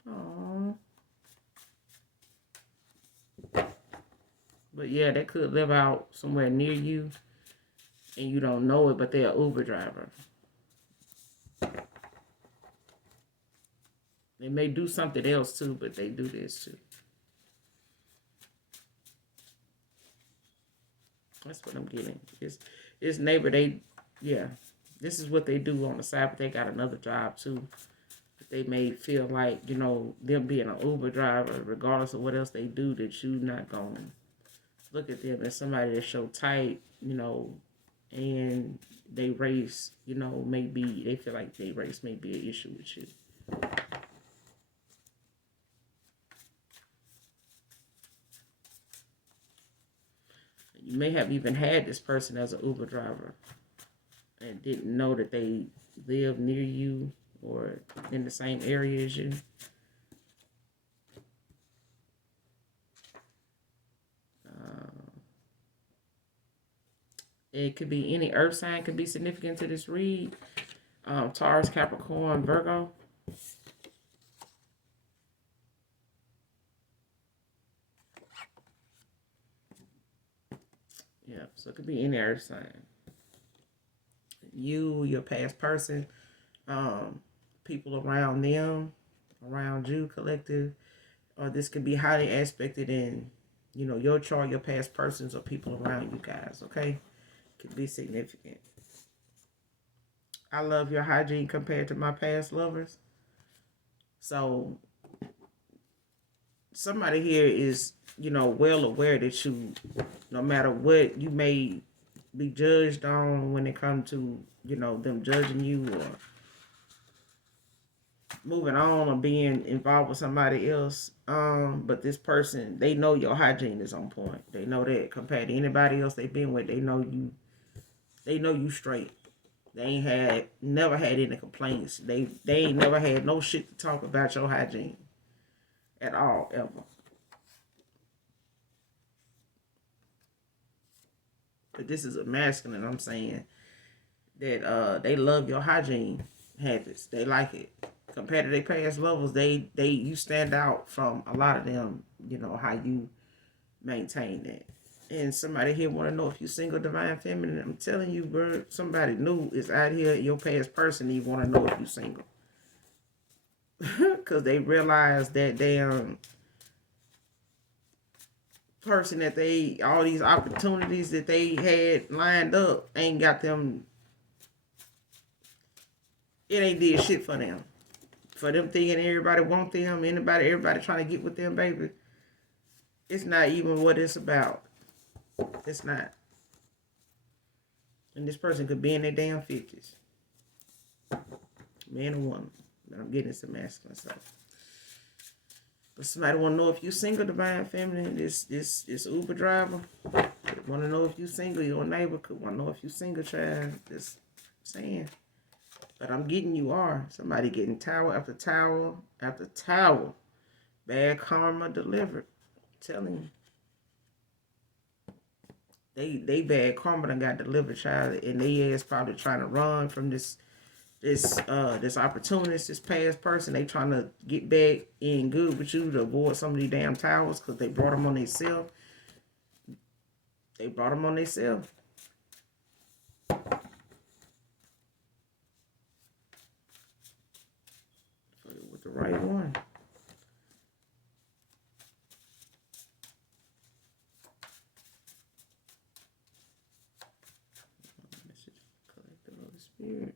Aww. But yeah, they could live out somewhere near you and you don't know it, but they're an Uber driver. They may do something else too, but they do this too. That's what I'm getting. This neighbor, yeah, this is what they do on the side, but they got another job too. They may feel like, them being an Uber driver, regardless of what else they do, that you not going to look at them as somebody that show tight, and they race, maybe they feel like they race may be an issue with you. You may have even had this person as an Uber driver and didn't know that they live near you or in the same area as you. It could be any earth sign could be significant to this read. Taurus, Capricorn, Virgo. Yeah, so it could be any earth sign. You, your past person, people around them, around you, collective, or this could be highly aspected in, your chart, your past persons, or people around you guys, okay? Could be significant. I love your hygiene compared to my past lovers. So somebody here is, well aware that you, no matter what you may be judged on when it comes to, them judging you or moving on or being involved with somebody else. But this person, they know your hygiene is on point. They know that compared to anybody else they've been with, they know you straight. They ain't never had any complaints. They ain't never had no shit to talk about your hygiene at all, ever. But this is a masculine, I'm saying that they love your hygiene habits. They like it. Compared to their past lovers, you stand out from a lot of them, how you maintain that. And somebody here want to know if you single, divine feminine. I'm telling you, bro, somebody new is out here, your past person, and you want to know if you single. Because they realize that damn person that all these opportunities that they had lined up ain't got them, it ain't did shit for them. For them thinking everybody want them, everybody trying to get with them, baby. It's not even what it's about. It's not. And this person could be in their damn 50s. Man or woman. But I'm getting some masculine stuff. But somebody want to know if you single, divine feminine, this Uber driver. Want to know if you single, your neighbor could want to know if you single, child. Just saying. But I'm getting you are. Somebody getting tower after tower after tower. Bad karma delivered. I'm telling you. They bad karma done got delivered, child, and they ass probably trying to run from this opportunist, this past person. They trying to get back in good with you to avoid some of these damn towers because they brought them on themselves. With the right one. Message, collective Holy Spirit.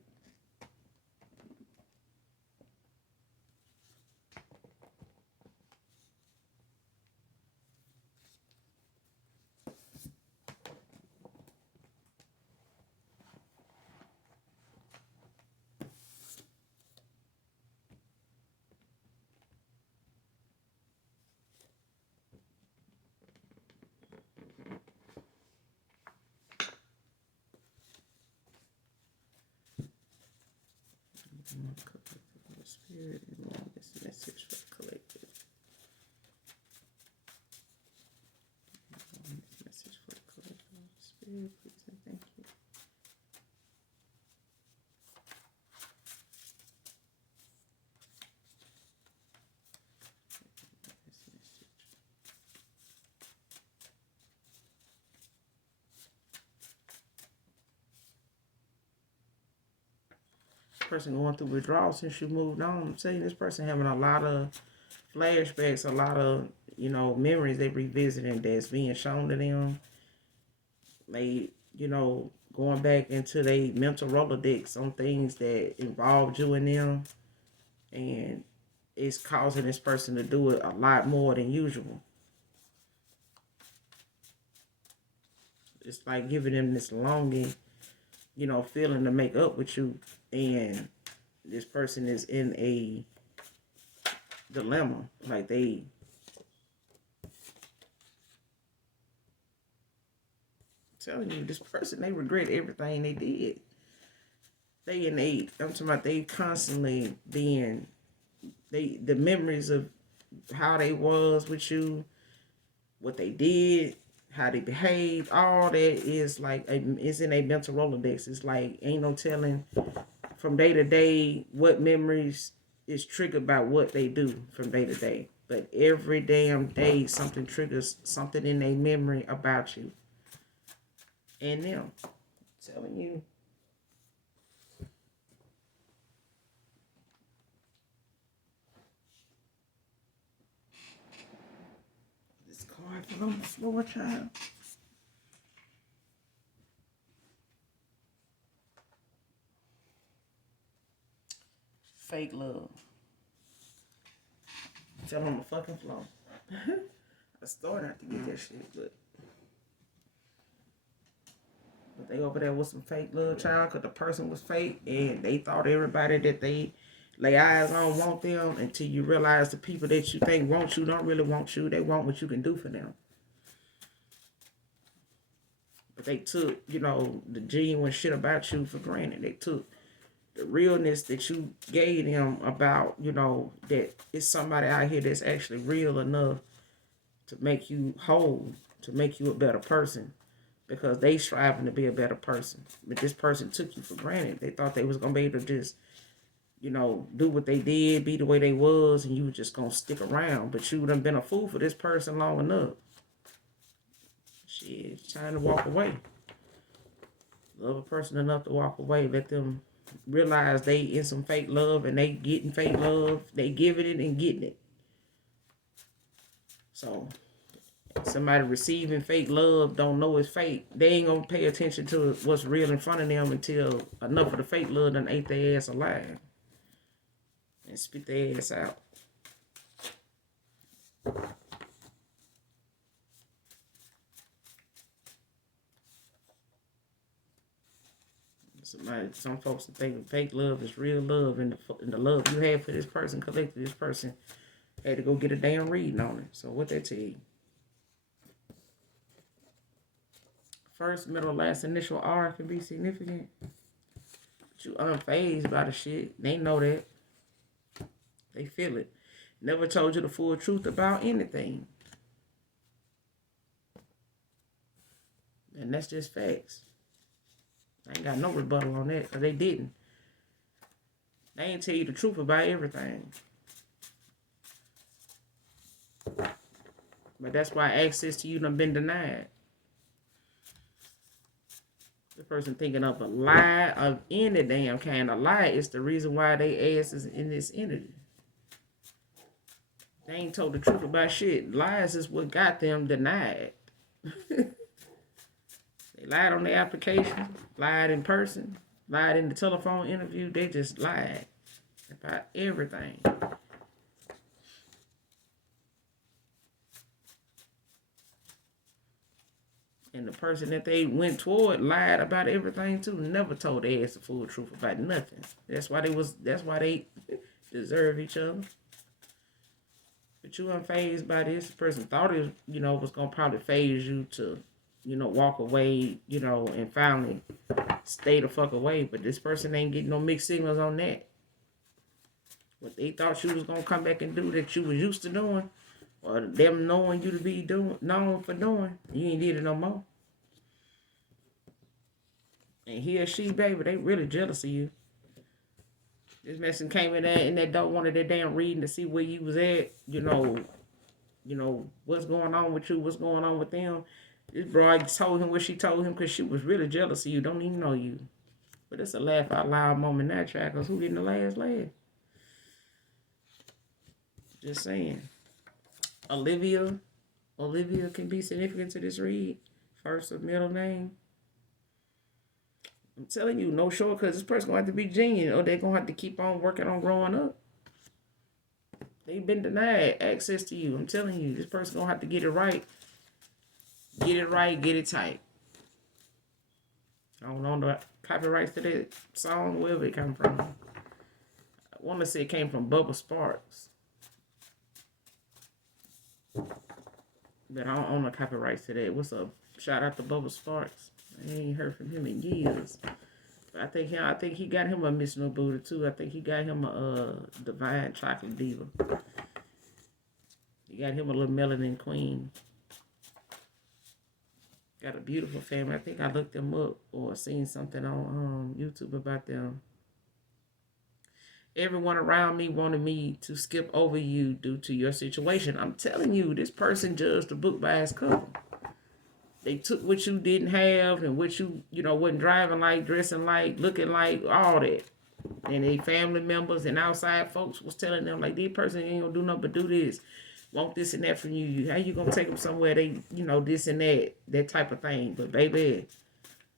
Collective Holy Spirit, and this message for the collective. person going through withdrawal since you moved on. I'm saying this person having a lot of flashbacks, a lot of, you know, memories they revisiting that's being shown to them. They, you know, going back into their mental Rolodex on things that involved you and them. And it's causing this person to do it a lot more than usual. It's like giving them this longing, you know, feeling to make up with you. And this person is in a dilemma. Like they telling you, this person, they regret everything they did. I'm talking about they constantly being, the memories of how they was with you, what they did, how they behaved, all that is like, is in a mental Rolodex. It's like, ain't no telling from day to day what memories is triggered by what they do from day to day. But every damn day, something triggers something in their memory about you and them. I'm telling you. This card fell on the floor, child. Fake love. Fell on the fucking floor. I started not to get that shit, but they over there with some fake love, child, because the person was fake and they thought everybody that they lay eyes on want them, until you realize the people that you think want you don't really want you. They want what you can do for them. But they took, you know, the genuine shit about you for granted. They took the realness that you gave them about, you know, that it's somebody out here that's actually real enough to make you whole, to make you a better person, because they striving to be a better person. But this person took you for granted. They thought they was going to be able to just, you know, do what they did, be the way they was, and you were just going to stick around. But you would have been a fool for this person long enough. Shit, it's time to walk away. Love a person enough to walk away. Let them realize they in some fake love, and they getting fake love. They giving it and getting it. So somebody receiving fake love don't know it's fake. They ain't gonna pay attention to what's real in front of them until enough of the fake love done ate their ass alive and spit their ass out. Some folks think fake love is real love, and the love you have for this person, collected, this person had to go get a damn reading on it. So what that tell you? First, middle, last, initial R can be significant. But you unfazed by the shit. They know that. They feel it. Never told you the full truth about anything. And that's just facts. I ain't got no rebuttal on that, because they didn't. They ain't tell you the truth about everything. But that's why access to you done been denied. The person thinking of a lie of any damn kind of lie is the reason why they ass is in this energy. They ain't told the truth about shit. Lies is what got them denied. They lied on their application, lied in person, lied in the telephone interview. They just lied about everything. And the person that they went toward lied about everything too. Never told their ass the full truth about nothing. That's why they deserve each other. But you unfazed by this. The person thought it, you know, was gonna probably phase you to, you know, walk away, you know, and finally stay the fuck away. But this person ain't getting no mixed signals on that. What they thought you was gonna come back and do that you was used to doing, or them knowing you to be known for doing, you ain't did it no more. And he or she, baby, they really jealous of you. This person came in there and they don't wanted their damn reading to see where you was at, you know, what's going on with you, what's going on with them. This broad told him what she told him because she was really jealous of you, don't even know you. But it's a laugh out loud moment now, trackers. Who getting the last laugh? Just saying. Olivia can be significant to this read. First or middle name. I'm telling you, no shortcuts. This person gonna have to be genuine, or they're gonna have to keep on working on growing up. They've been denied access to you. I'm telling you, this person gonna have to get it right. Get it right, get it tight. I don't know the copyrights to that song, wherever it come from. I want to say it came from Bubba Sparks. But I don't own the copyrights to that. What's up? Shout out to Bubba Sparks. I ain't heard from him in years. But I think he got him a Miss No Buddha too. I think he got him a Divine Chocolate Diva. He got him a little Melanin Queen. Got a beautiful family. I think I looked them up or seen something on YouTube about them. Everyone around me wanted me to skip over you due to your situation. I'm telling you, this person judged the book by its cover. They took what you didn't have and what you wasn't driving like, dressing like, looking like, all that. And they family members and outside folks was telling them, like, this person ain't gonna do nothing but do this. Want this and that from you. How you gonna take them somewhere they, this and that type of thing. But baby,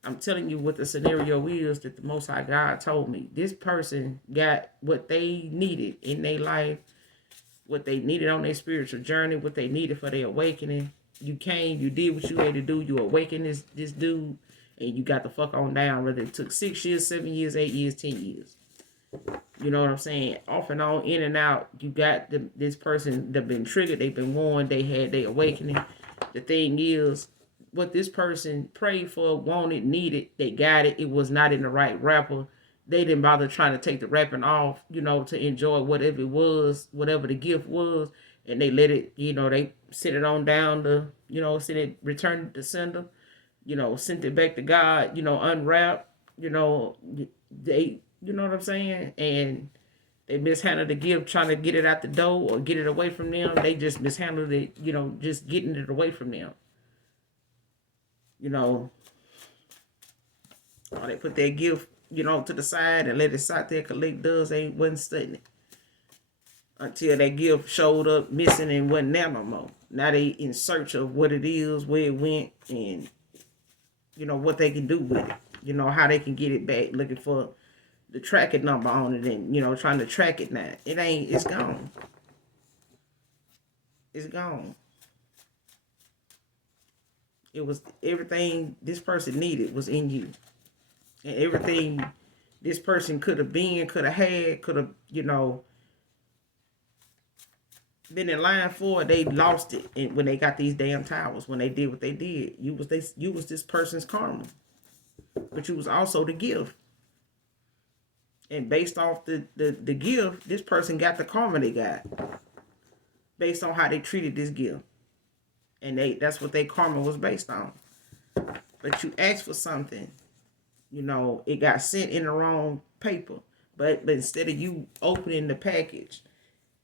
I'm telling you what the scenario is that the Most High God told me. This person got what they needed in their life, what they needed on their spiritual journey, what they needed for their awakening. You came, you did what you had to do, you awakened this dude, and you got the fuck on down, whether it took 6 years, 7 years, 8 years, 10 years. You know what I'm saying? Off and on, in and out, you got this person that been triggered, they've been warned, they had their awakening. The thing is, what this person prayed for, wanted, needed, they got it. It was not in the right wrapper. They didn't bother trying to take the wrapping off, to enjoy whatever it was, whatever the gift was. And they let it, they sent it on down to, sent it, returned it to sender, sent it back to God, unwrapped, they, you know what I'm saying? And they mishandled the gift, trying to get it out the door or get it away from them. They just mishandled it, just getting it away from them. Or they put their gift, to the side and let it sit there, collect dust, wasn't studying it. Until that gift showed up missing and wasn't there no more. Now they in search of what it is, where it went, and, what they can do with it. How they can get it back, looking for the tracking number on it and, trying to track it now. It's gone. It's gone. It was everything this person needed was in you. And everything this person could have been, could have had, could have, been in line for, they lost it. And when they got these damn towers, when they did what they did, you was this person's karma. But you was also the gift. And based off the gift, this person got the karma they got. Based on how they treated this gift. And that's what their karma was based on. But you asked for something, it got sent in the wrong paper. But instead of you opening the package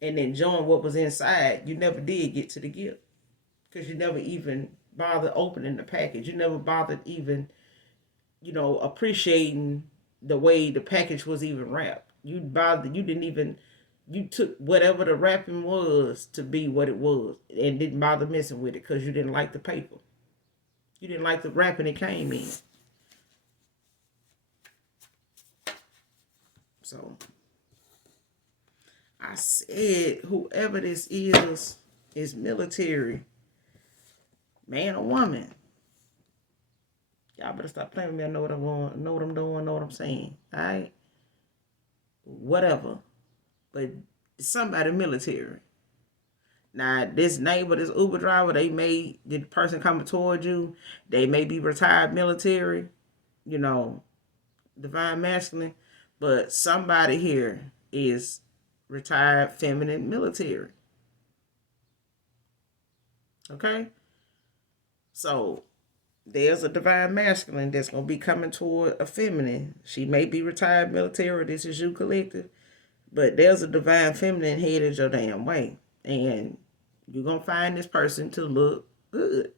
and enjoying what was inside, you never did get to the gift. Because you never even bothered opening the package. You never bothered even, appreciating the way the package was even wrapped. You took whatever the wrapping was to be what it was and didn't bother messing with it because you didn't like the paper. You didn't like the wrapping it came in. So, I said, whoever this is military. Man or woman. Y'all better stop playing with me. I know what I'm going, know what I'm doing, know what I'm saying. All right? Whatever. But somebody military. Now, this neighbor, this Uber driver, the person coming towards you, they may be retired military, divine masculine, but somebody here is retired feminine military. Okay? So, there's a divine masculine that's going to be coming toward a feminine. She may be retired military. This is you collective. But there's a divine feminine headed your damn way. And you're going to find this person to look good.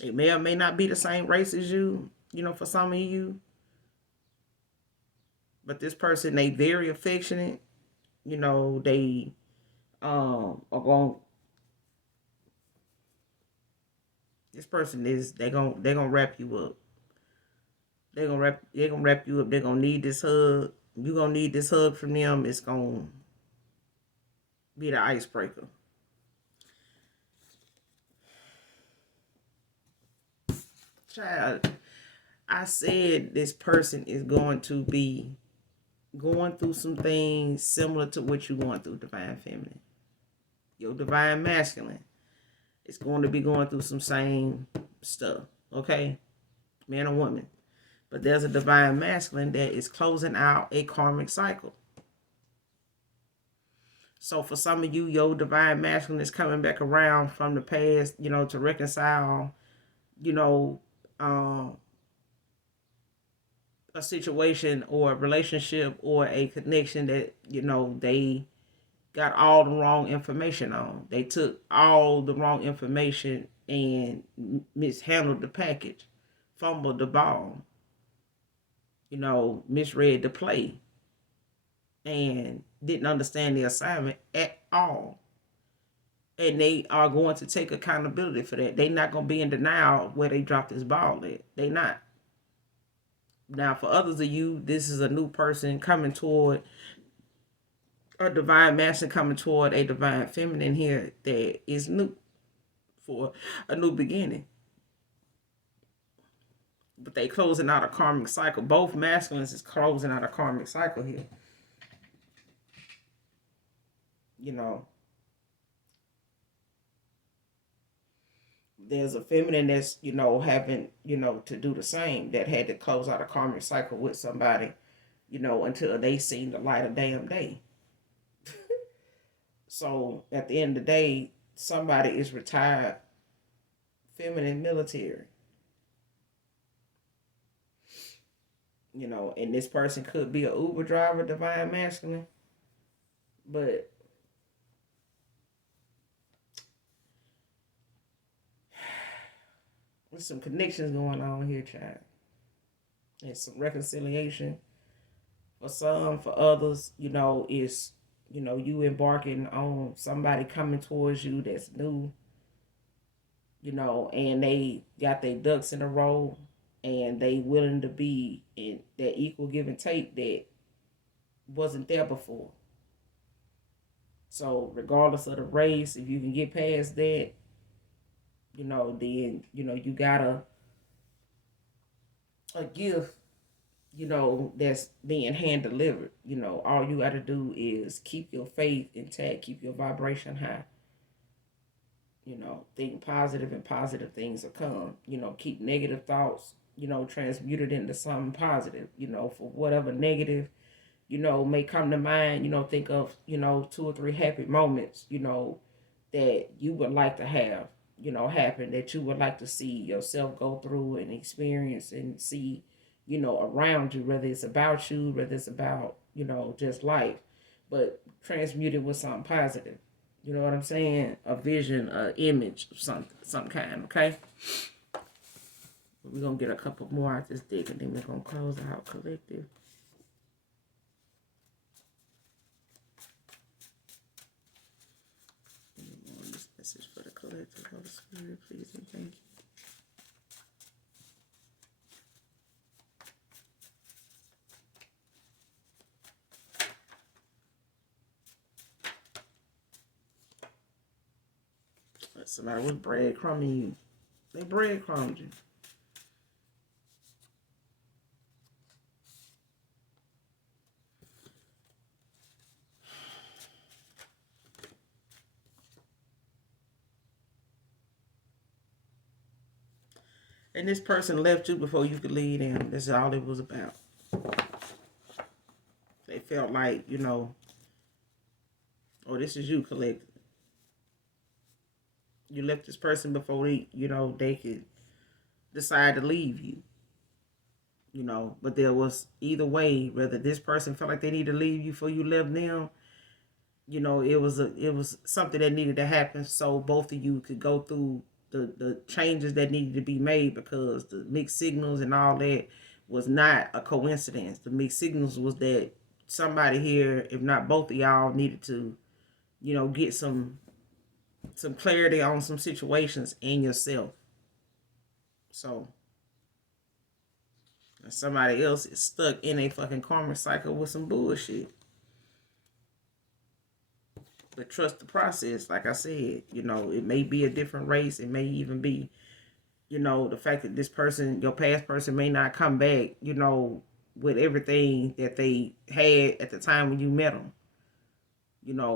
They may or may not be the same race as you. for some of you. But this person, they very affectionate. They are going. This person is they gonna wrap you up. They gonna wrap you up. They're gonna need this hug. You gonna need this hug from them. It's gonna be the icebreaker. Child, I said this person is going to be going through some things similar to what you going through, divine feminine. Your divine masculine is going to be going through some same stuff. Okay, man or woman. But there's a divine masculine that is closing out a karmic cycle. So for some of you, your divine masculine is coming back around from the past, to reconcile, a situation or a relationship or a connection that, they got all the wrong information on. They took all the wrong information and mishandled the package, fumbled the ball, misread the play, and didn't understand the assignment at all. And they are going to take accountability for that. They're not going to be in denial where they dropped this ball at. They not. Now, for others of you, this is a new person coming toward a divine masculine, coming toward a divine feminine here that is new for a new beginning. But they closing out a karmic cycle. Both masculines is closing out a karmic cycle here. There's a feminine that's, having, to do the same, that had to close out a karmic cycle with somebody, until they seen the light of damn day. So at the end of the day, somebody is retired feminine military. And this person could be an Uber driver, divine masculine, but there's some connections going on here, child. There's some reconciliation. For some, for others, is, you embarking on somebody coming towards you that's new, and they got their ducks in a row, and they willing to be in that equal give and take that wasn't there before. So regardless of the race, if you can get past that, then, you got a gift, that's being hand delivered. All you got to do is keep your faith intact, keep your vibration high. Think positive, and positive things will come. Keep negative thoughts, transmuted into something positive, for whatever negative, may come to mind. Think of, 2 or 3 happy moments, that you would like to have, happen, that you would like to see yourself go through and experience and see, around you, whether it's about you, whether it's about, just life, but transmuted with something positive. You know what I'm saying? A vision, an image of some kind, okay? We're going to get a couple more out this deck, and then we're going to close out collective. This message for the collective, Holy Spirit, please and thank you. Somebody was breadcrumbing you. They breadcrumbed you. And this person left you before you could leave them. That's all it was about. They felt like, oh, this is you, collective. You left this person before they could decide to leave you. But there was either way, whether this person felt like they needed to leave you before you left them, it was something that needed to happen so both of you could go through the changes that needed to be made, because the mixed signals and all that was not a coincidence. The mixed signals was that somebody here, if not both of y'all, needed to, get some clarity on some situations in yourself. So somebody else is stuck in a fucking karmic cycle with some bullshit. But trust the process. Like I said, it may be a different race. It may even be, the fact that this person, your past person, may not come back, with everything that they had at the time when you met them.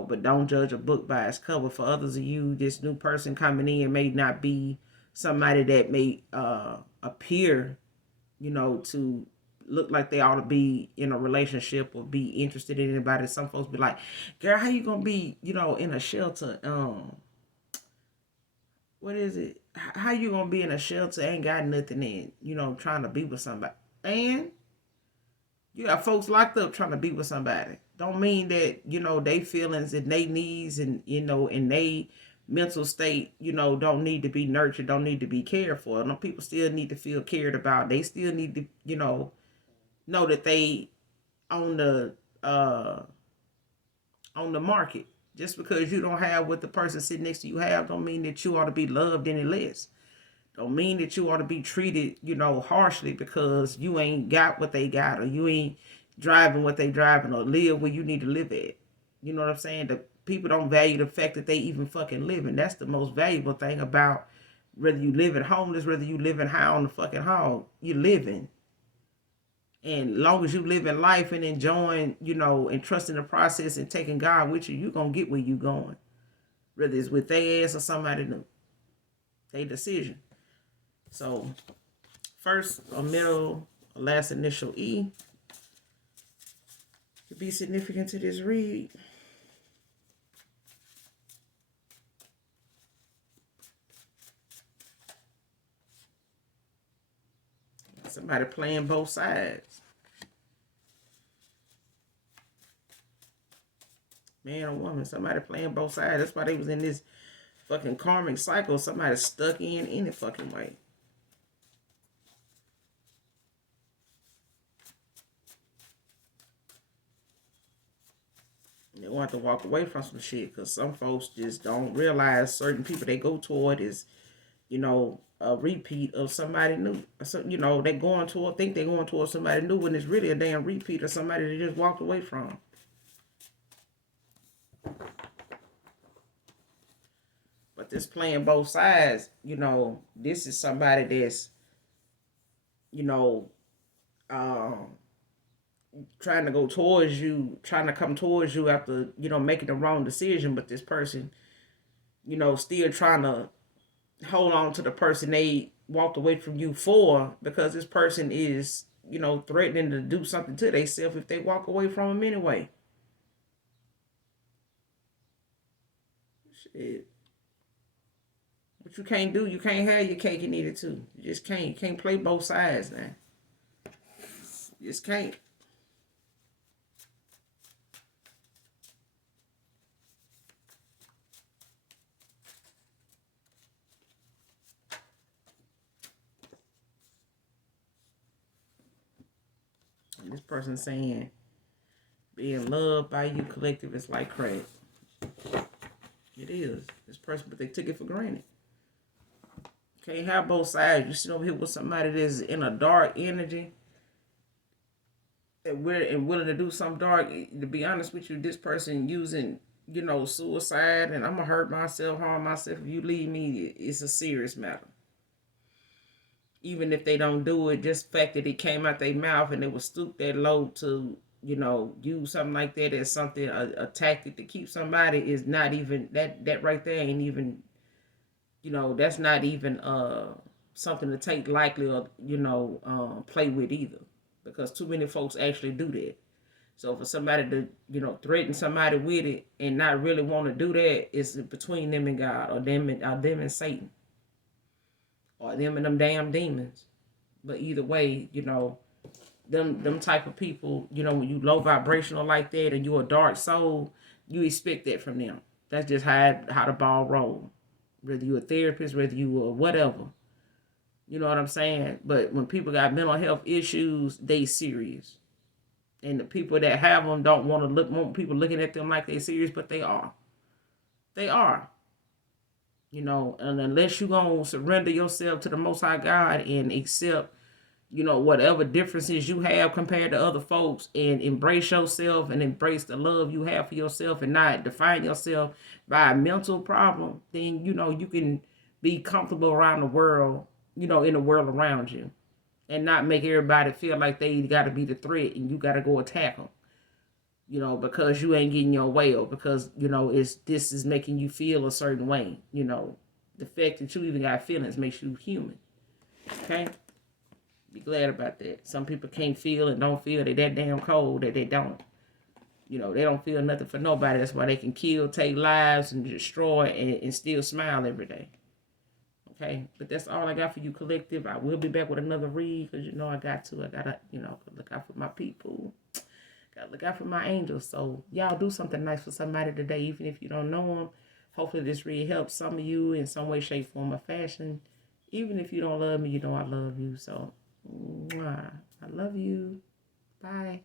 But don't judge a book by its cover. For others of you, this new person coming in may not be somebody that may appear, to look like they ought to be in a relationship or be interested in anybody. Some folks be like, girl, how you gonna be, in a shelter? What is it? How you gonna be in a shelter, ain't got nothing in, trying to be with somebody? And you got folks locked up trying to be with somebody. Don't mean that, they feelings and they needs and, and they mental state, don't need to be nurtured, don't need to be cared for. No, people still need to feel cared about. They still need to, know that they on the market. Just because you don't have what the person sitting next to you have, don't mean that you ought to be loved any less. Don't mean that you ought to be treated, harshly because you ain't got what they got, or you ain't driving what they driving, or live where you need to live at. You know what I'm saying? The people don't value the fact that they even fucking living. That's the most valuable thing about whether you live at homeless, whether you live in high on the fucking hog, you living. And long as you live in life and enjoying, and trusting the process and taking God with you, you're going to get where you going. Whether it's with their ass or somebody new. Their decision. So, first, a middle, a last initial E. To be significant to this read. Somebody playing both sides. Man or woman, somebody playing both sides. That's why they was in this fucking karmic cycle. Somebody stuck in any fucking way. They want to walk away from some shit because some folks just don't realize certain people they go toward is, a repeat of somebody new. So, they going toward, think they're going toward somebody new when it's really a damn repeat of somebody they just walked away from. But this playing both sides, this is somebody that's, trying to go towards you, trying to come towards you after, making the wrong decision. But this person, still trying to hold on to the person they walked away from you for, because this person is, threatening to do something to themselves if they walk away from them anyway. Shit. What you can't do, you can't have your cake and eat it too. You just can't. You can't play both sides now. You just can't. And this person saying, being loved by you collective is like crack. It is. This person, but they took it for granted. Can't have both sides. You sit over here with somebody that's in a dark energy and willing to do something dark. To be honest with you, this person using, suicide, and I'm going to hurt myself, harm myself. If you leave me, it's a serious matter. Even if they don't do it, just the fact that it came out their mouth and they would stoop that low to, use something like that as something, a tactic to keep somebody, is not even, that right there ain't even, that's not even something to take lightly or, play with either. Because too many folks actually do that. So for somebody to, threaten somebody with it and not really want to do that, it's between them and God, or them and Satan. Or them and them damn demons. But either way, them type of people, when you low vibrational like that and you a dark soul, you expect that from them. That's just how the ball rolls. whether you're a therapist, whether you are whatever. You know what I'm saying? But when people got mental health issues, they serious. And the people that have them don't want people looking at them like they serious, but they are. They are. You know, and unless you gonna surrender yourself to the Most High God and accept, you know, whatever differences you have compared to other folks, and embrace yourself and embrace the love you have for yourself and not define yourself by a mental problem, then, you know, you can be comfortable around the world, you know, in the world around you, and not make everybody feel like they got to be the threat and you got to go attack them, you know, because you ain't getting your way, or because, you know, this is making you feel a certain way. You know, the fact that you even got feelings makes you human. Okay? Be glad about that. Some people can't feel and don't feel. They that damn cold that they don't. You know, they don't feel nothing for nobody. That's why they can kill, take lives, and destroy, and still smile every day. Okay? But that's all I got for you, collective. I will be back with another read, because, you know, I got to, you know, look out for my people. Gotta look out for my angels. So y'all do something nice for somebody today, even if you don't know them. Hopefully this really helps some of you in some way, shape, form, or fashion. Even if you don't love me, you know I love you. So, mwah, I love you. Bye.